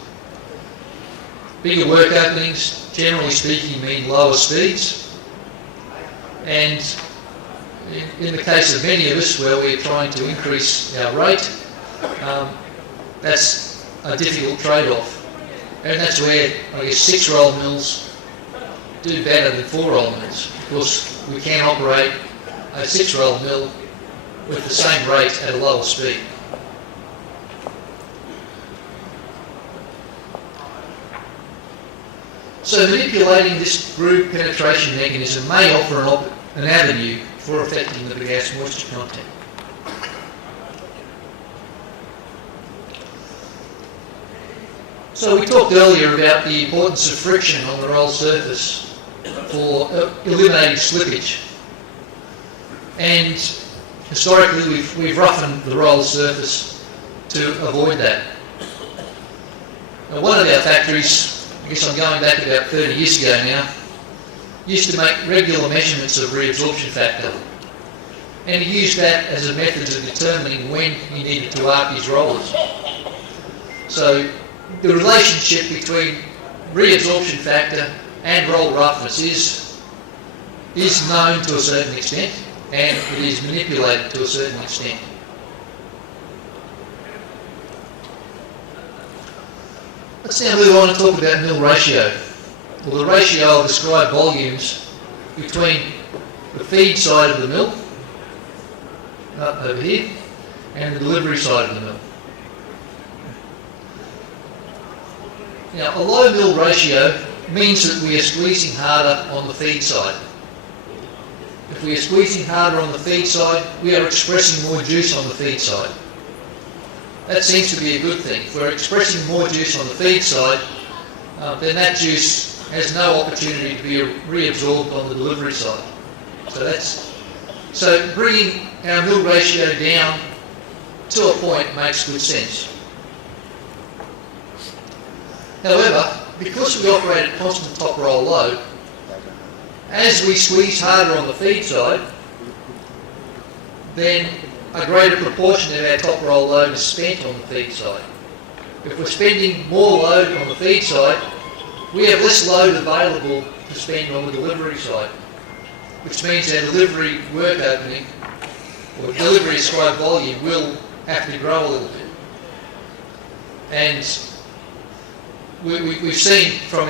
Bigger work openings, generally speaking, mean lower speeds, and in the case of many of us where we're trying to increase our rate, that's a difficult trade-off, and that's where I guess 6-roll mills do better than 4-roll mills, because we can operate a 6-roll mill with the same rate at a lower speed. So manipulating this groove penetration mechanism may offer an avenue for affecting the bagasse moisture content. So we talked earlier about the importance of friction on the roll surface for eliminating slippage, and historically we've roughened the roll surface to avoid that. Now, one of our factories, I guess I'm going back about 30 years ago now, used to make regular measurements of reabsorption factor, and he used that as a method of determining when he needed to arc his rollers. So the relationship between reabsorption factor and roll roughness is known to a certain extent, and it is manipulated to a certain extent. Let's now move on and talk about mill ratio, or the ratio of ascribed volumes between the feed side of the mill, up over here, and the delivery side of the mill. Now, a low mill ratio means that we are squeezing harder on the feed side. If we are squeezing harder on the feed side, we are expressing more juice on the feed side. That seems to be a good thing. If we're expressing more juice on the feed side, then that juice has no opportunity to be reabsorbed on the delivery side. So bringing our mill ratio down to a point makes good sense. However, because we operate at constant top roll load, as we squeeze harder on the feed side, then a greater proportion of our top roll load is spent on the feed side. If we're spending more load on the feed side, we have less load available to spend on the delivery side, which means our delivery work opening, or delivery ascribed volume, will have to grow a little bit. And we've seen from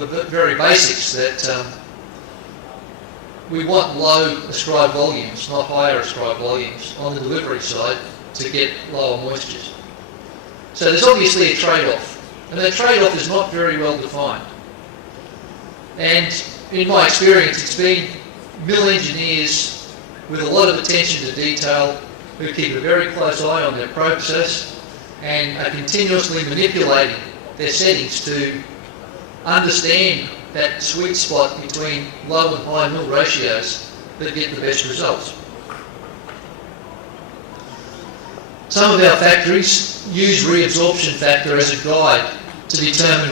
the very basics that we want low ascribed volumes, not higher ascribed volumes on the delivery side to get lower moistures. So there's obviously a trade-off, and that trade-off is not very well defined. And in my experience, it's been mill engineers with a lot of attention to detail who keep a very close eye on their process and are continuously manipulating their settings to understand that sweet spot between low and high mill ratios that get the best results. Some of our factories use reabsorption factor as a guide to determine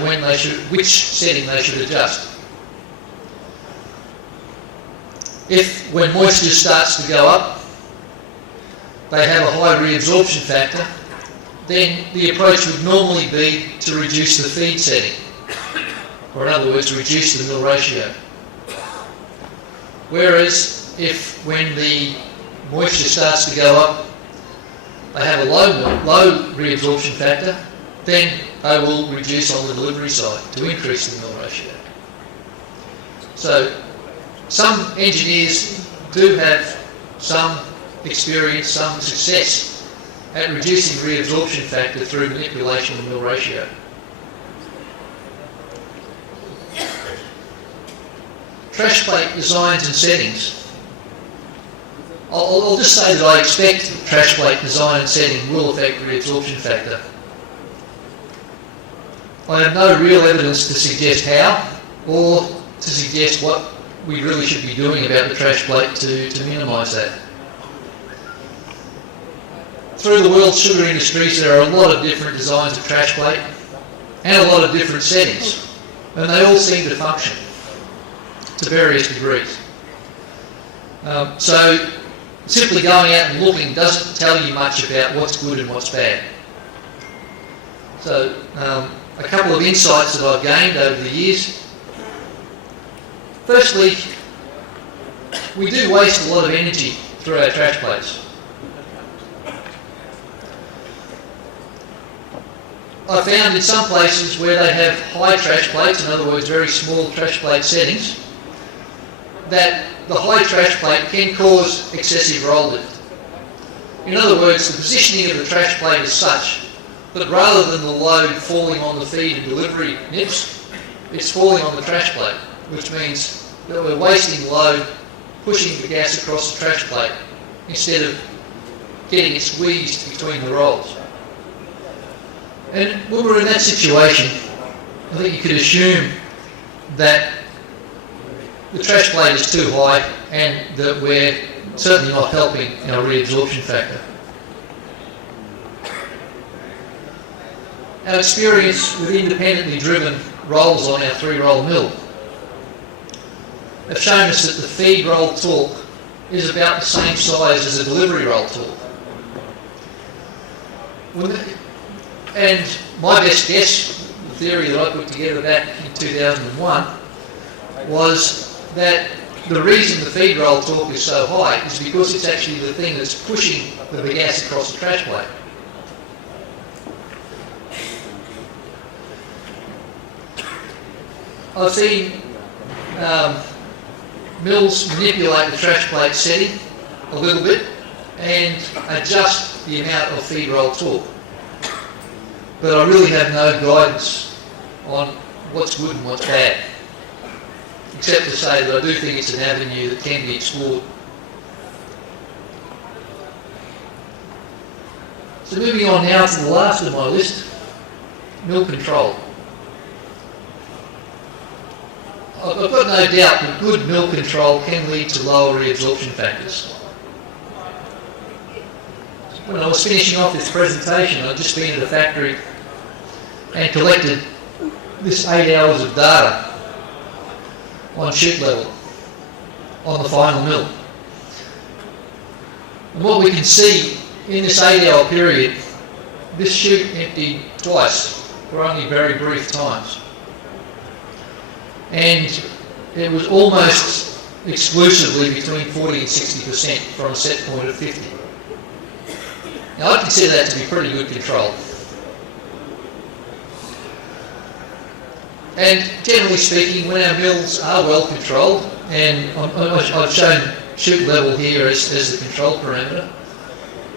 which setting they should adjust. If, when moisture starts to go up, they have a high reabsorption factor, then the approach would normally be to reduce the feed setting, or in other words, reduce the mill ratio. Whereas if, when the moisture starts to go up, they have a low reabsorption factor, then they will reduce on the delivery side to increase the mill ratio. So some engineers do have some experience, some success at reducing reabsorption factor through manipulation of the mill ratio. Trash plate designs and settings. I'll just say that I expect trash plate design and setting will affect reabsorption factor. I have no real evidence to suggest how or to suggest what we really should be doing about the trash plate to minimise that. Through the world's sugar industries, there are a lot of different designs of trash plate and a lot of different settings, and they all seem to function to various degrees. So simply going out and looking doesn't tell you much about what's good and what's bad. So a couple of insights that I've gained over the years. Firstly, we do waste a lot of energy through our trash plates. I found in some places where they have high trash plates, in other words very small trash plate settings, that the high trash plate can cause excessive roll lift. In other words, the positioning of the trash plate is such that rather than the load falling on the feed and delivery nips, it's falling on the trash plate, which means that we're wasting load pushing the gas across the trash plate instead of getting it squeezed between the rolls. And when we're in that situation, I think you could assume that the trash plate is too high and that we're certainly not helping our reabsorption factor. Our experience with independently driven rolls on our 3-roll mill have shown us that the feed roll torque is about the same size as a delivery roll torque. And my best guess, the theory that I put together back in 2001, was that the reason the feed roll torque is so high is because it's actually the thing that's pushing the bagasse across the trash plate. I've seen mills manipulate the trash plate setting a little bit and adjust the amount of feed roll torque. But I really have no guidance on what's good and what's bad, except to say that I do think it's an avenue that can be explored. So moving on now to the last of my list, mill control. I've got no doubt that good mill control can lead to lower reabsorption factors. When I was finishing off this presentation, I'd just been at the factory and collected this 8 hours of data on chute level on the final mill. And what we can see in this 8-hour period, this chute emptied twice for only very brief times. And it was almost exclusively between 40 and 60% from a set point of 50. Now I consider that to be pretty good control. And generally speaking, when our mills are well controlled, and I've shown chute level here as the control parameter,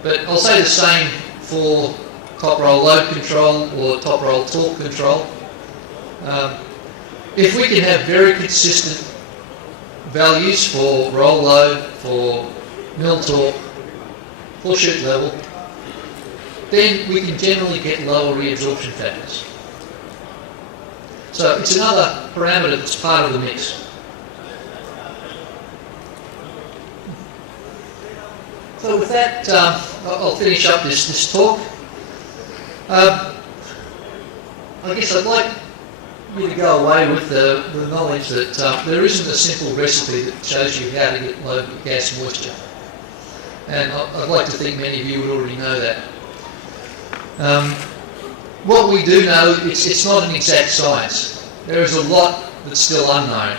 but I'll say the same for top roll load control or top roll torque control. If we can have very consistent values for roll load, for mill torque, for chute level, then we can generally get lower reabsorption factors. So it's another parameter that's part of the mix. So with that, I'll finish up this talk. I guess I'd like you to go away with the knowledge that there isn't a simple recipe that shows you how to get low gas moisture. And I'd like to think many of you would already know that. What we do know, it's not an exact science. There is a lot that's still unknown.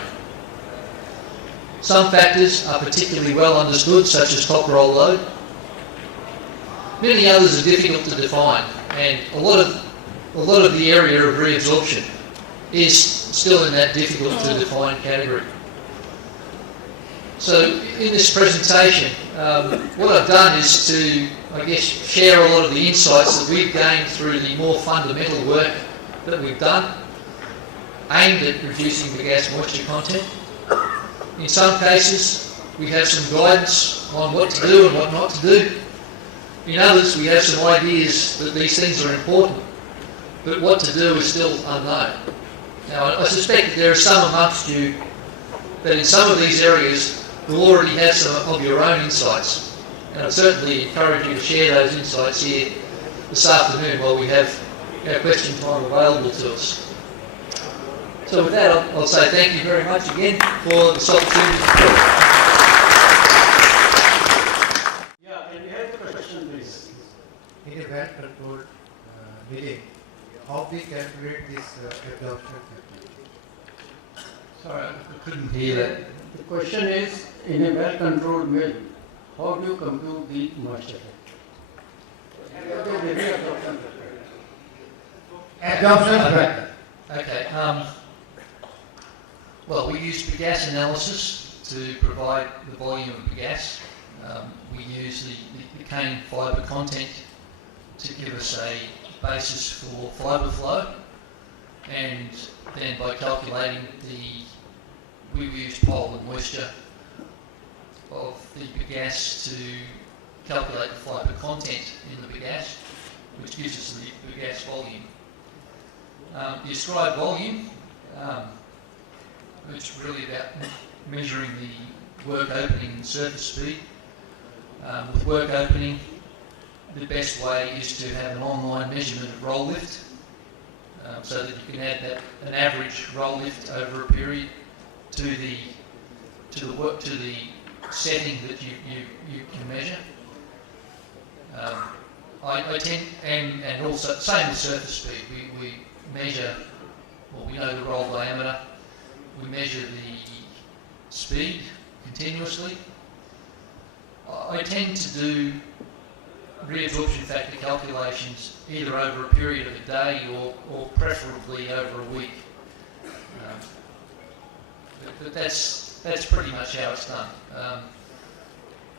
Some factors are particularly well understood, such as top roll load. Many others are difficult to define, and a lot of the area of reabsorption is still in that difficult to define category. So in this presentation, what I've done is to, I guess, share a lot of the insights that we've gained through the more fundamental work that we've done, aimed at reducing the gas moisture content. In some cases, we have some guidance on what to do and what not to do. In others, we have some ideas that these things are important, but what to do is still unknown. Now, I suspect that there are some amongst you that in some of these areas will already have some of your own insights, and I'd certainly encourage you to share those insights here this afternoon while we have our question time available to us. So with that, I'll say thank you very much again for this opportunity to talk. Yeah, can we have the question, please? In a well-controlled milling, how we calculate this absorption factor? Sorry, I couldn't hear that. The question is, in a well-controlled mill, how do you compute the moisture factor? Absorption factor. Okay. Well, we use bagasse analysis to provide the volume of bagasse. We use the cane fibre content to give us a basis for fibre flow, and then by calculating we use pole and moisture of the bagasse to calculate the fibre content in the bagasse, which gives us the bagasse volume. The ascribed volume, it's really about measuring the work opening and surface speed. With work opening, the best way is to have an online measurement of roll lift, so that you can add an average roll lift over a period to the setting that you can measure. I tend, and also same with surface speed. We measure, well, we know the roll diameter. We measure the speed continuously. I tend to do reabsorption factor calculations either over a period of a day or preferably over a week. But that's pretty much how it's done.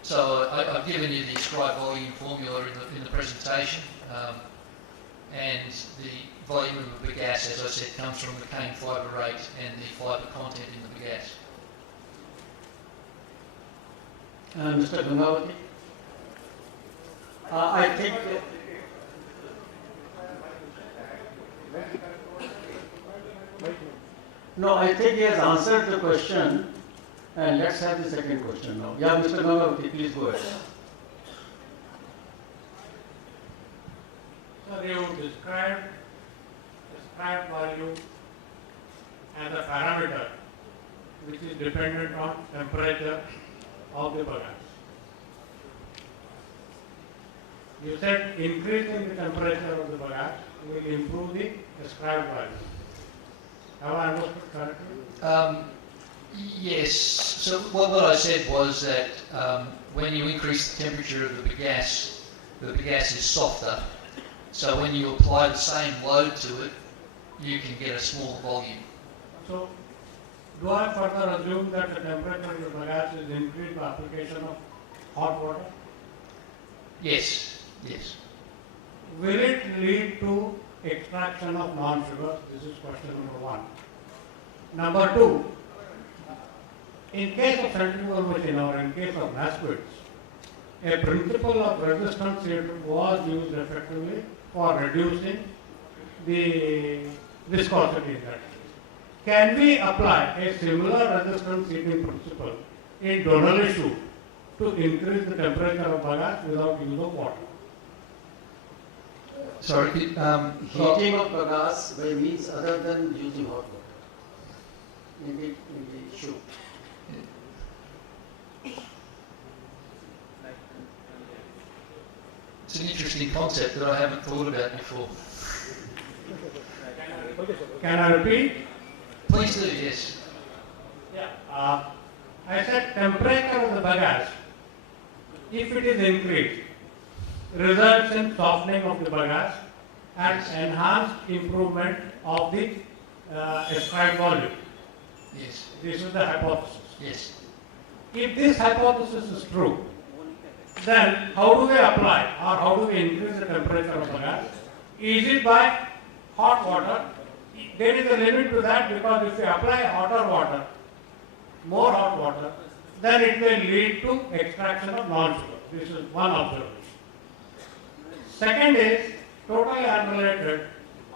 So I've given you the ascribed volume formula in the presentation, and the volume of the bagasse, as I said, comes from the cane fibre rate and the fibre content in the bagasse. Mr. Gundurao, I think I think he has answered the question, and let's have the second question now. Yeah, Mr. Gundurao, please go ahead. So you describe value and the parameter which is dependent on temperature of the bagasse. You said increasing the temperature of the bagasse will improve the ascribed value. Have I understood correctly? Yes. So what I said was that when you increase the temperature of the bagasse is softer. So when you apply the same load to it, you can get a smaller volume. So, do I further assume that the temperature of the bagasse is increased by application of hot water? Yes, yes. Will it lead to extraction of non-sugar? This is question number one. Number two, in case of centrifugal machine or in case of mass goods, a principle of resistance heating was used effectively for reducing the viscosity in that. Can we apply a similar resistance heating principle in Donnelly chute to increase the temperature of bagasse without use of water? Sorry, Heating of bagasse by means other than using hot water in the chute. it's an interesting concept that I haven't thought about before. Can I repeat? Please do, yes. Yeah. I said temperature of the bagasse, if it is increased, results in softening of the bagasse and enhanced improvement of the escribed volume. Yes, This is the hypothesis. yes. If this hypothesis is true, then how do we apply or how do we increase the temperature of bagasse? Is it by hot water? There is a limit to that because if you apply hotter water, more hot water, then it may lead to extraction of non-sugar. This is one observation. Second is totally unrelated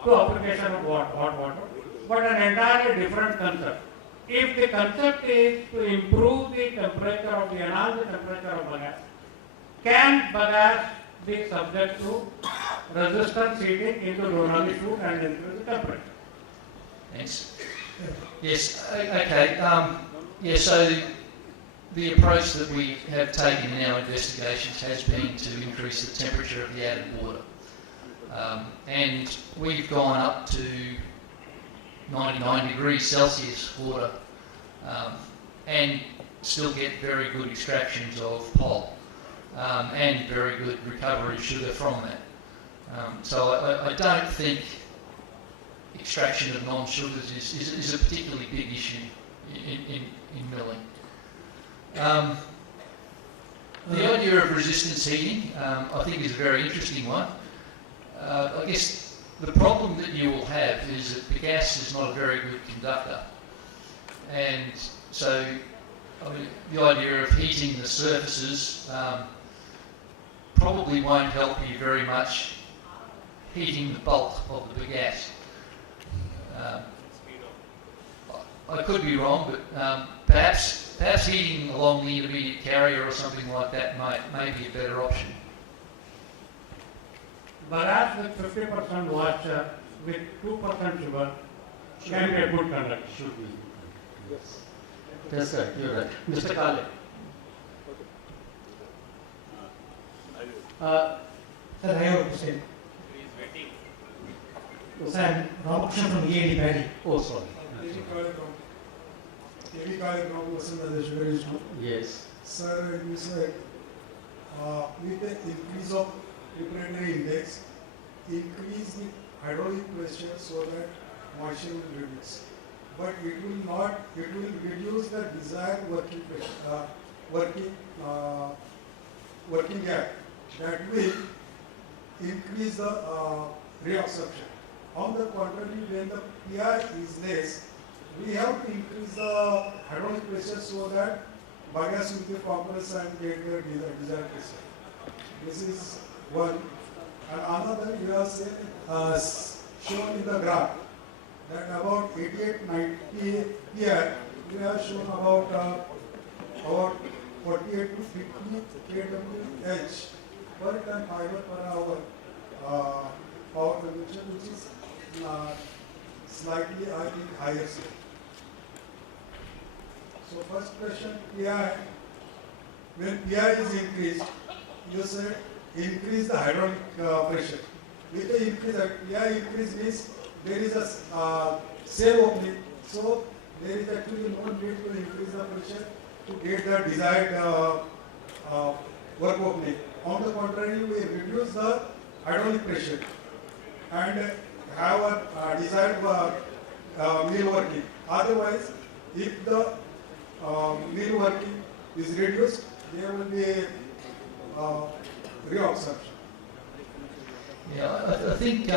to application of hot water, but an entirely different concept. If the concept is to improve the temperature of the enhance the temperature of bagasse, can bagasse be subject to resistance heating into Donnelly chute and increase the temperature? Thanks. Yes, okay. So the approach that we have taken in our investigations has been to increase the temperature of the added water. And we've gone up to 99 degrees Celsius water and still get very good extractions of pulp and very good recovery of sugar from that. So I don't think extraction of non-sugars is a particularly big issue in milling. The idea of resistance heating, I think, is a very interesting one. I guess the problem that you will have is that bagasse is not a very good conductor, and so the idea of heating the surfaces probably won't help you very much heating the bulk of the bagasse. I could be wrong, but perhaps heating along the intermediate carrier or something like that may be a better option. Bagasse with 50% moisture with 2% sugar can be a good conductor. Should be. Yes. That's right, you're right. Mr. Kale. Sir, I have a question. Sir, Ramakrishna from EAD Paddy. Oh, sorry. Yes. Sir, you said with the increase of preparatory index, increase the hydraulic pressure so that moisture will reduce. But it will reduce the desired working pressure, working gap. That will increase the reabsorption. On the contrary, when the PI is less, we have to increase the hydraulic pressure so that bagasse will be compressed and get the desired pressure. This is one. And another, you have said, shown in the graph that about 88-90 PI, we have shown about 48 to 50 kWh per ton fiber per hour power consumption, which is slightly, I think, higher. So first question, PI, when PI is increased, you said increase the hydraulic pressure. With the increase, PI increase means there is a cell opening, so there is actually no need to increase the pressure to get the desired work opening. On the contrary, we reduce the hydraulic pressure and have a desired mill working. Otherwise, if the mill working is reduced, there will be reabsorption. Yeah, I think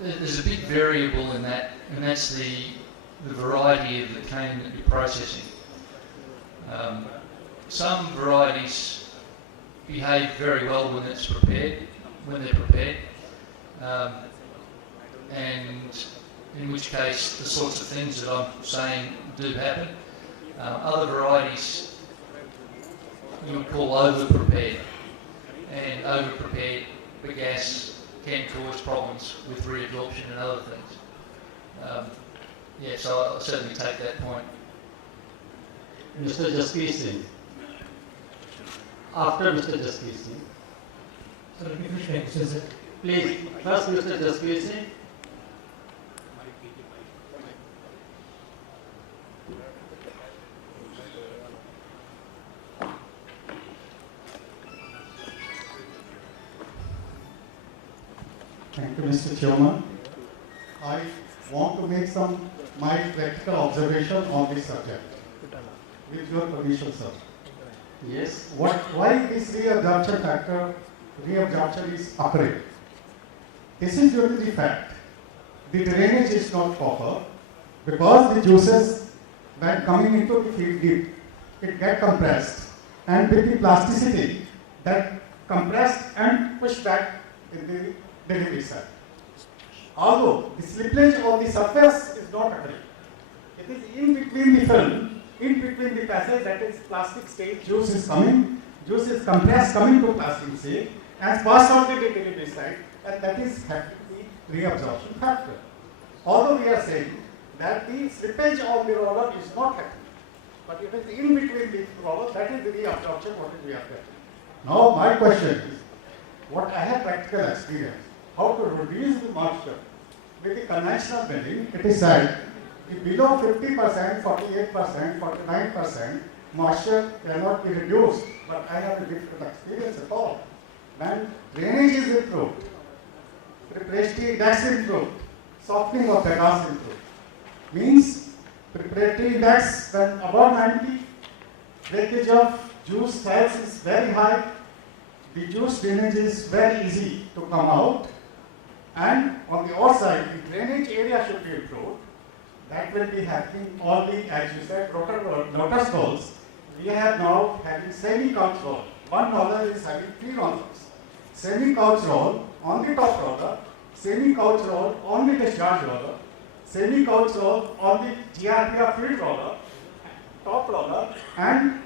there's a big variable in that, and that's the variety of the cane that you're processing. Some varieties behave very well when they're prepared, and in which case the sorts of things that I'm saying do happen. Other varieties you would call over-prepared, and over-prepared bagasse can cause problems with reabsorption and other things. Yeah, so I'll certainly take that point. Mr. Jaspreet Singh. After Mr. Jaspreet Singh. So let me finish my question, sir. Please, first Mr. Jaspreet Singh. Thank you, Mr. Chairman. I want to make my practical observation on this subject. With your permission, sir. Yes. Why this reabsorption factor, reabsorption is occurring? This is due to the fact the drainage is not proper because the juices when coming into the feed deep, it get compressed, and with the plasticity that compressed and pushed back in the delivery side. Although the slippage on the surface is not occurring, it is in between the film, in between the passage, that is plastic state, juice is compressed coming to plastic state and passed on to the delivery side, and that is having the reabsorption factor. Although we are saying that the slippage on the roller is not happening, but it is in between the roller, that is the reabsorption what we are getting. Now my question is, what I have practical experience, how to reduce the moisture. With the conventional milling, it is said if below 50%, 48%, 49% moisture cannot be reduced, but I have a different experience at all. When drainage is improved, preparatory index improved, softening of bagasse improved. Means preparatory index when above 90, breakage of juice cells is very high, the juice drainage is very easy to come out, and on the outside, the drainage area should be improved. That will be happening only, as you said, lotus rolls. We have now having semi-couch roll. One roller is having 3 rollers. Semi-couch roll on the top roller, semi-couch roll on the discharge roller, semi-couch roll on the TRPR field roller, top roller, and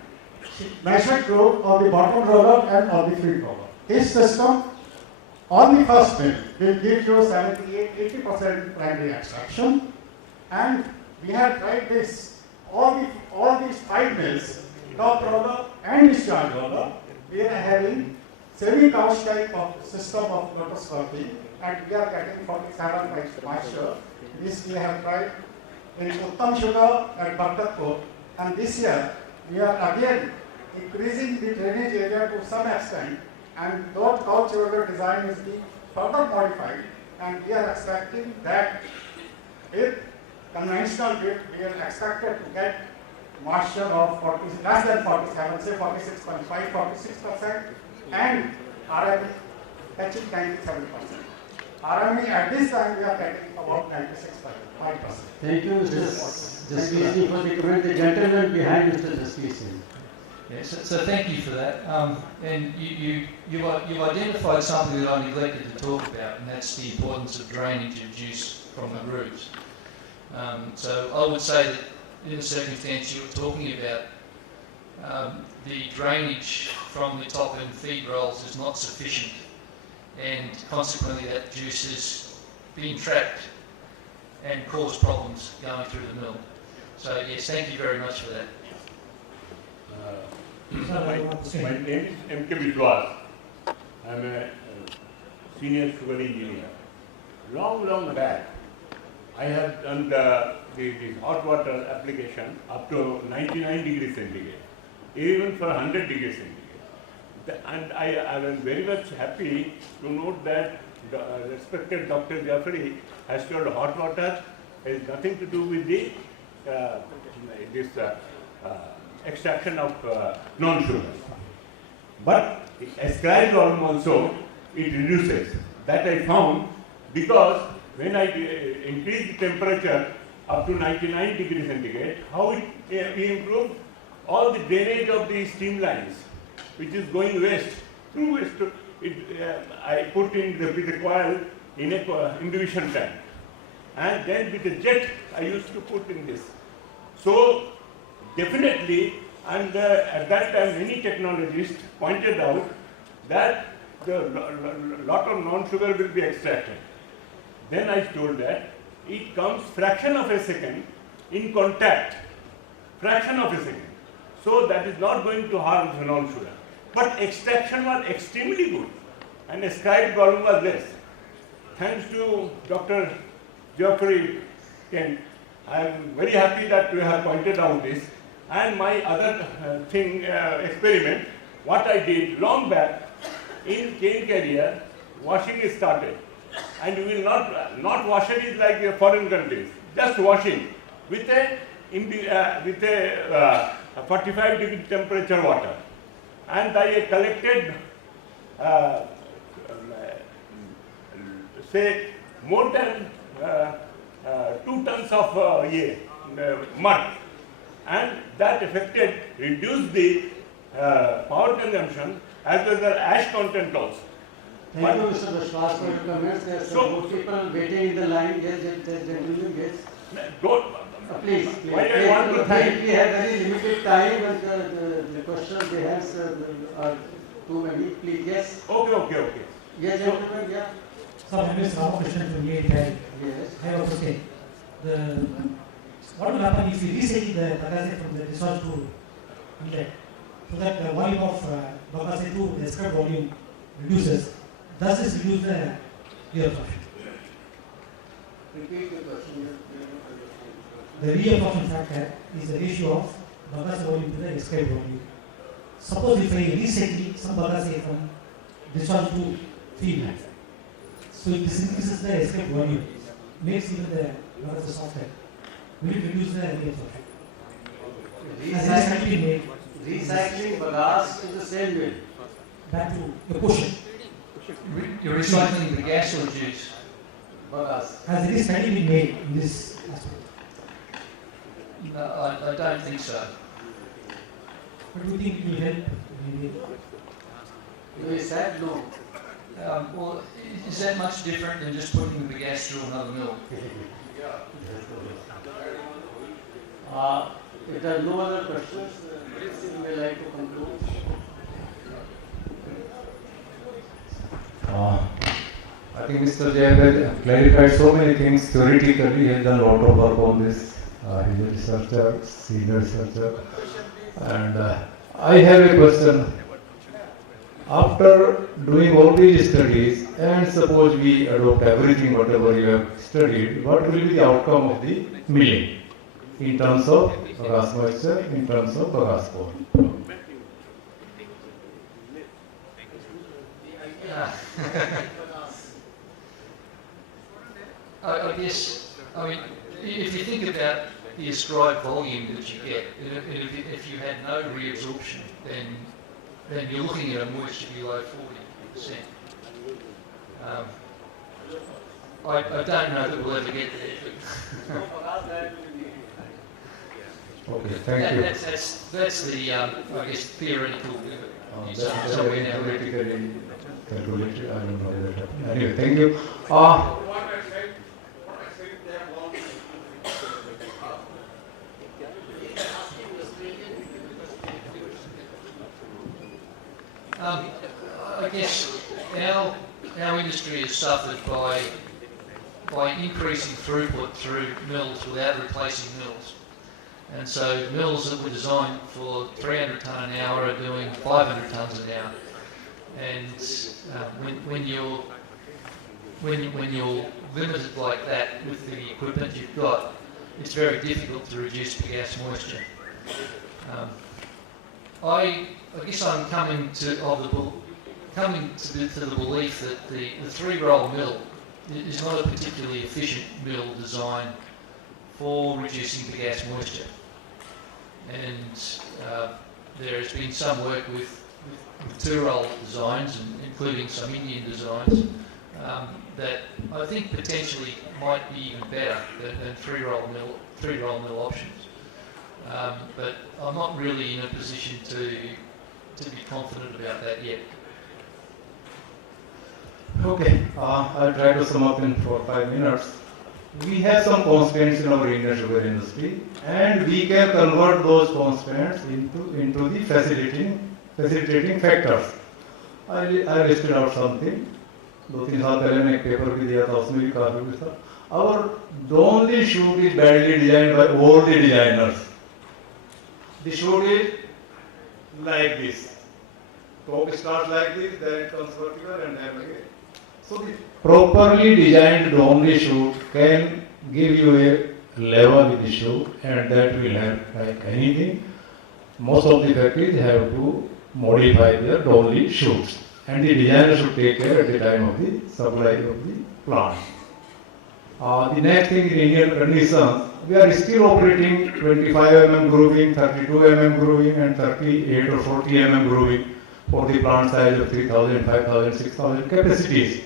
measured groove on the bottom roller and on the field roller. This system on the first mill will give you 78-80% primary extraction, and we have tried this. All these 5 mills, top roller and discharge roller, we are having semi-couch type of system of lotus working, and we are getting 47% moisture. This we have tried in Uttam Sugar and Bhagatpur, and this year we are again increasing the drainage area to some extent, and that couch roller design is being further modified, and we are expecting that with conventional bit, we are expected to get moisture of less than 47, say 46.5, 46%, and RME touching 97%. RME at this time we are getting about 96.5%. Thank you, Mr. Jaspreet Singh, for the comment. The gentleman behind Mr. Jaspreet Singh. Yes, so thank you for that. And you've identified something that I neglected to talk about, and that's the importance of drainage of juice from the grooves. So I would say that in the circumstance you were talking about, the drainage from the top end feed rolls is not sufficient, and consequently that juice is being trapped and cause problems going through the mill. So yes, thank you very much for that. Sir, I want to say. My name is M.K. Vishwas. I am a senior sugar engineer. Long back, I have done the hot water application up to 99 degrees centigrade, even for 100 degrees centigrade. And I was very much happy to note that the respected Dr. Geoffery has told hot water It has nothing to do with the this extraction of non-sugar. But ascribed volume also it reduces. That I found because when I increase the temperature up to 99 degrees centigrade, how we improve all the drainage of the streamlines, which is going west, through west. I put in with the coil in a induction tank, and then with the jet I used to put in this. So definitely, and at that time many technologists pointed out that the lot of non-sugar will be extracted. Then I told that it comes fraction of a second in contact, fraction of a second. So that is not going to harm the non-sugar. But extraction was extremely good and ascribed volume was less. Thanks to Dr. Geoffery, I am very happy that you have pointed out this. And my other experiment, what I did long back in cane carrier, washing is started. And you will not wash it is like the foreign countries, just washing with a 45 degree temperature water. And I collected say more than 2 tons of mud, and that reduced the power consumption as well as the ash content also. Thank you, Mr. Vishwas, for your comments. There are some more people waiting in the line. Yes, gentlemen, yes. Please. Why I want to thank. We have very limited time, and the questions they have are too many. Please, yes. Okay. Yes, gentlemen, yeah. Some members have a question to me. Yes. I also say, what will happen if we recycle the bagasse from the discharge to inlet, so that the volume of bagasse to the escribed volume reduces? Does this reduce the reabsorption? Repeat the question. The reabsorption factor is the ratio of bagasse volume to the escribed volume. Suppose if I recycle some bagasse from discharge to feed, so if this increases the escribed volume, makes even the bagasse softer, will it reduce the reabsorption? Recycling bagasse in the same way. Back to the question. You're recycling the gas or juice? Bagasse. Has any study been made in this aspect? No, I don't think so. But do you think it will help? Maybe? We said no. Well, is that much different than just putting the gas through another mill? If there are no other questions, we may like to conclude. I think Mr. Jayabed clarified so many things. Theoretically, he has done a lot of work on this. He is a researcher, senior researcher. And I have a question. After doing all these studies, and suppose we adopt everything, whatever you have studied, what will be the outcome of the milling in terms of Bagasse moisture, in terms of Bagasse volume? I guess, if you think about the ascribed volume that you get, if you had no reabsorption, then you're looking at a moisture below 40%. I don't know that we'll ever get there. Okay, thank you. That's the, I guess, theoretical. Theoretically calculated. I don't know whether that happened. Anyway, thank you. I guess our industry has suffered by increasing throughput through mills without replacing mills. And so mills that were designed for 300 tonne an hour are doing 500 tonnes an hour. And when you're limited like that with the equipment you've got, it's very difficult to reduce bagasse moisture. I guess I'm coming to the belief that the 3-roll mill is not a particularly efficient mill design for reducing bagasse moisture. And there has been some work with two-roll designs, including some Indian designs, that I think potentially might be even better than three-roll mill options. But I'm not really in a position to be confident about that yet. Okay, I'll try to sum up in 4 or 5 minutes. We have some constraints in our Indian sugar industry, and we can convert those constraints into the facilitating factors. I listed out something. 2-3 साल पहले मैं एक paper भी दिया था, उसमें भी काफी कुछ था. Our only shoot is badly designed by all the designers. The shoot is like this. Top starts like this, then it comes vertical and then again. So the properly designed only shoot can give you a level with the shoot, and that will help like anything. Most of the factories have to modify their only shoots, and the designer should take care at the time of the supply of the plant. The next thing in Indian conditions, we are still operating 25 mm grooving, 32 mm grooving, and 38 or 40 mm grooving for the plant size of 3,000, 5,000, 6,000 capacities.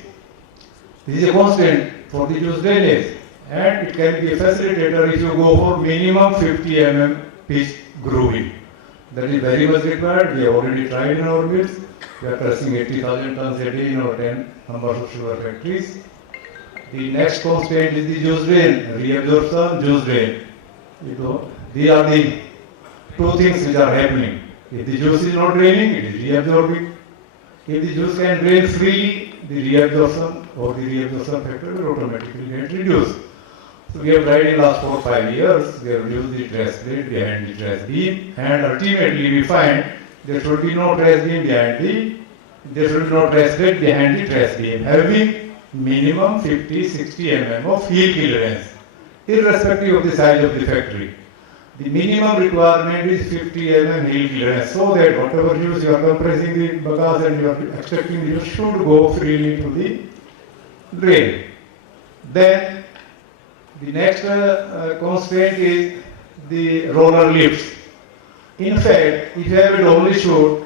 This is a constant for the juice drainage, and it can be a facilitator if you go for minimum 50 mm pitch grooving. That is very much required. We have already tried in our mills. We are pressing 80,000 tons a day in our 10 numbers of sugar factories. The next constraint is the juice drain, reabsorption, juice drain. These are the two things which are happening. If the juice is not draining, it is reabsorbing. If the juice can drain freely, the reabsorption or the reabsorption factor will automatically get reduced. So we have tried in the last 4 or 5 years, we have used the trash plate behind the trash beam, and ultimately we find there should be no trash beam there should be no trash plate behind the trash beam, having minimum 50-60 mm of heel clearance, irrespective of the size of the factory. The minimum requirement is 50 mm heel clearance, so that whatever juice you are compressing the bagasse and you are extracting the juice should go freely to the drain. Then the next constraint is the roller lifts. In fact, if you have a only shoot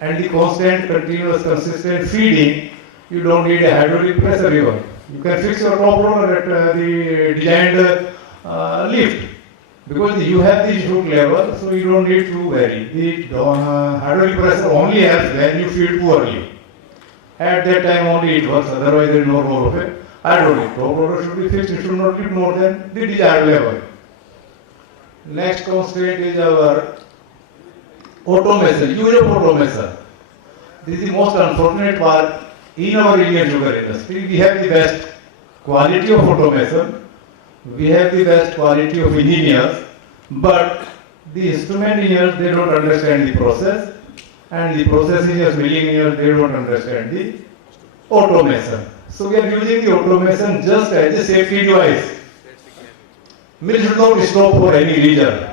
and the constant, continuous, consistent feeding, you don't need a hydraulic pressure even. You can fix your top roller at the designed lift, because you have the shoot level, so you don't need to vary. The hydraulic pressure only helps when you feed poorly. At that time only it works, otherwise there is no role of it. Hydraulic top roller should be fixed, it should not be more than the desired level. Next constraint is our automation, use of automation. This is the most unfortunate part in our Indian sugar industry. We have the best quality of automation, we have the best quality of engineers, but the instrument engineers, they don't understand the process, and the process engineers, milling engineers, they don't understand the automation. So we are using the automation just as a safety device. Mill should not stop for any reason.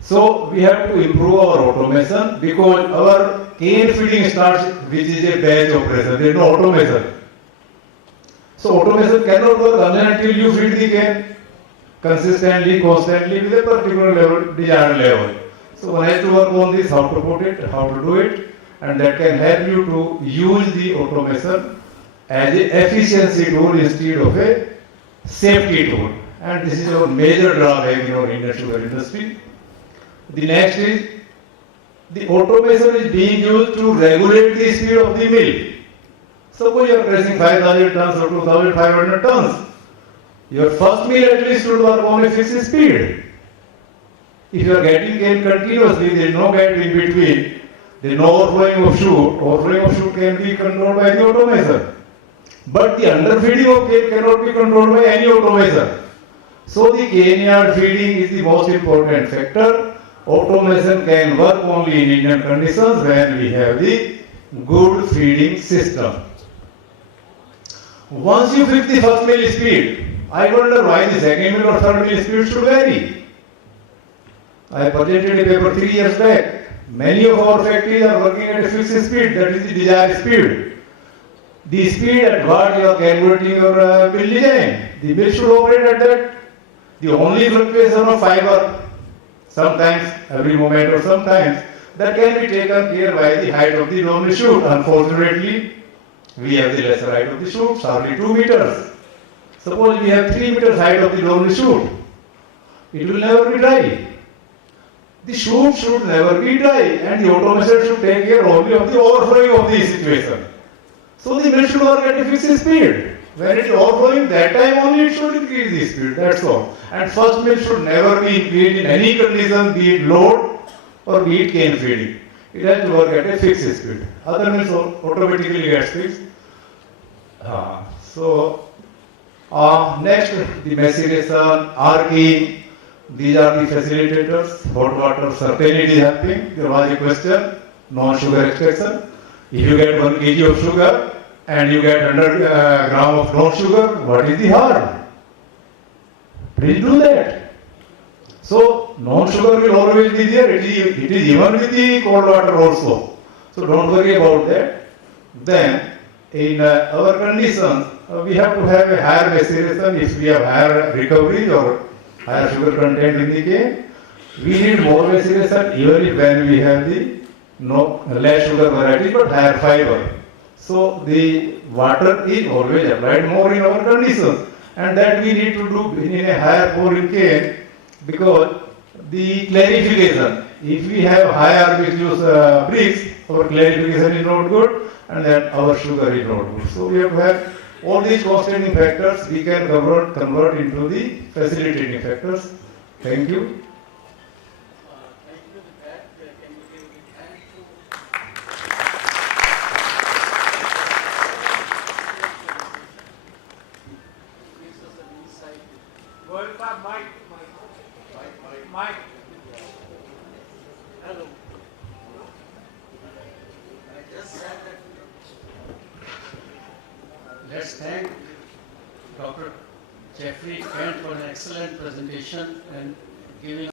So we have to improve our automation, because our cane feeding starts, which is a batch operation. There is no automation. So automation cannot work until you feed the cane consistently, constantly with a particular level, desired level. So one has to work on this, how to put it, how to do it, and that can help you to use the automation as an efficiency tool instead of a safety tool. And this is our major drawback in our Indian sugar industry. The next is, the automation is being used to regulate the speed of the mill. Suppose you are pressing 5,000 tons or 2,500 tons. Your first mill at least should work on a fixed speed. If you are getting cane continuously, there is no gap in between. There is no overflowing of shoot. Overflowing of shoot can be controlled by the automation. But the underfeeding of cane cannot be controlled by any automation. So the cane yard feeding is the most important factor. Automation can work only in Indian conditions when we have the good feeding system. Once you fix the first mill speed, I wonder why the second mill or third mill speed should vary. I presented a paper 3 years back. Many of our factories are working at a fixed speed, that is the desired speed. the speed at what you are calculating your mill design. The mill should operate at that. The only fluctuation of fiber, sometimes every moment or sometimes, that can be taken care by the height of the normal shoot. Unfortunately, we have the lesser height of the shoots, only 2 meters. Suppose we have 3 meters height of the normal shoot. It will never be dry. The shoot should never be dry, and the automation should take care only of the overflowing of the situation. So the mill should work at a fixed speed. When it is overflowing, that time only it should increase the speed, that's all. And first mill should never be increased in any condition, be it load or be it cane feeding. It has to work at a fixed speed. Other mills automatically gets fixed. Next, the maceration, arcing. These are the facilitators. Hot water certainly is helping. There was a question, non-sugar extraction. If you get 1 kg of sugar and you get 100 gram of non-sugar, what is the harm? Please do that. So, non-sugar will always be there. It is even with the cold water also. So, don't worry about that. Then, in our conditions, we have to have a higher maceration if we have higher recovery or higher sugar content in the cane. We need more maceration even when we have the less sugar variety but higher fiber. So the water is always applied more in our conditions, and that we need to do in a higher pouring cane because the clarification. If we have higher bricks, our clarification is not good, and then our sugar is not good. So we have to have all these constraining factors we can convert into the facilitating factors. Thank you. Mike. Hello. Let's thank Dr. Geoffery for an excellent presentation and giving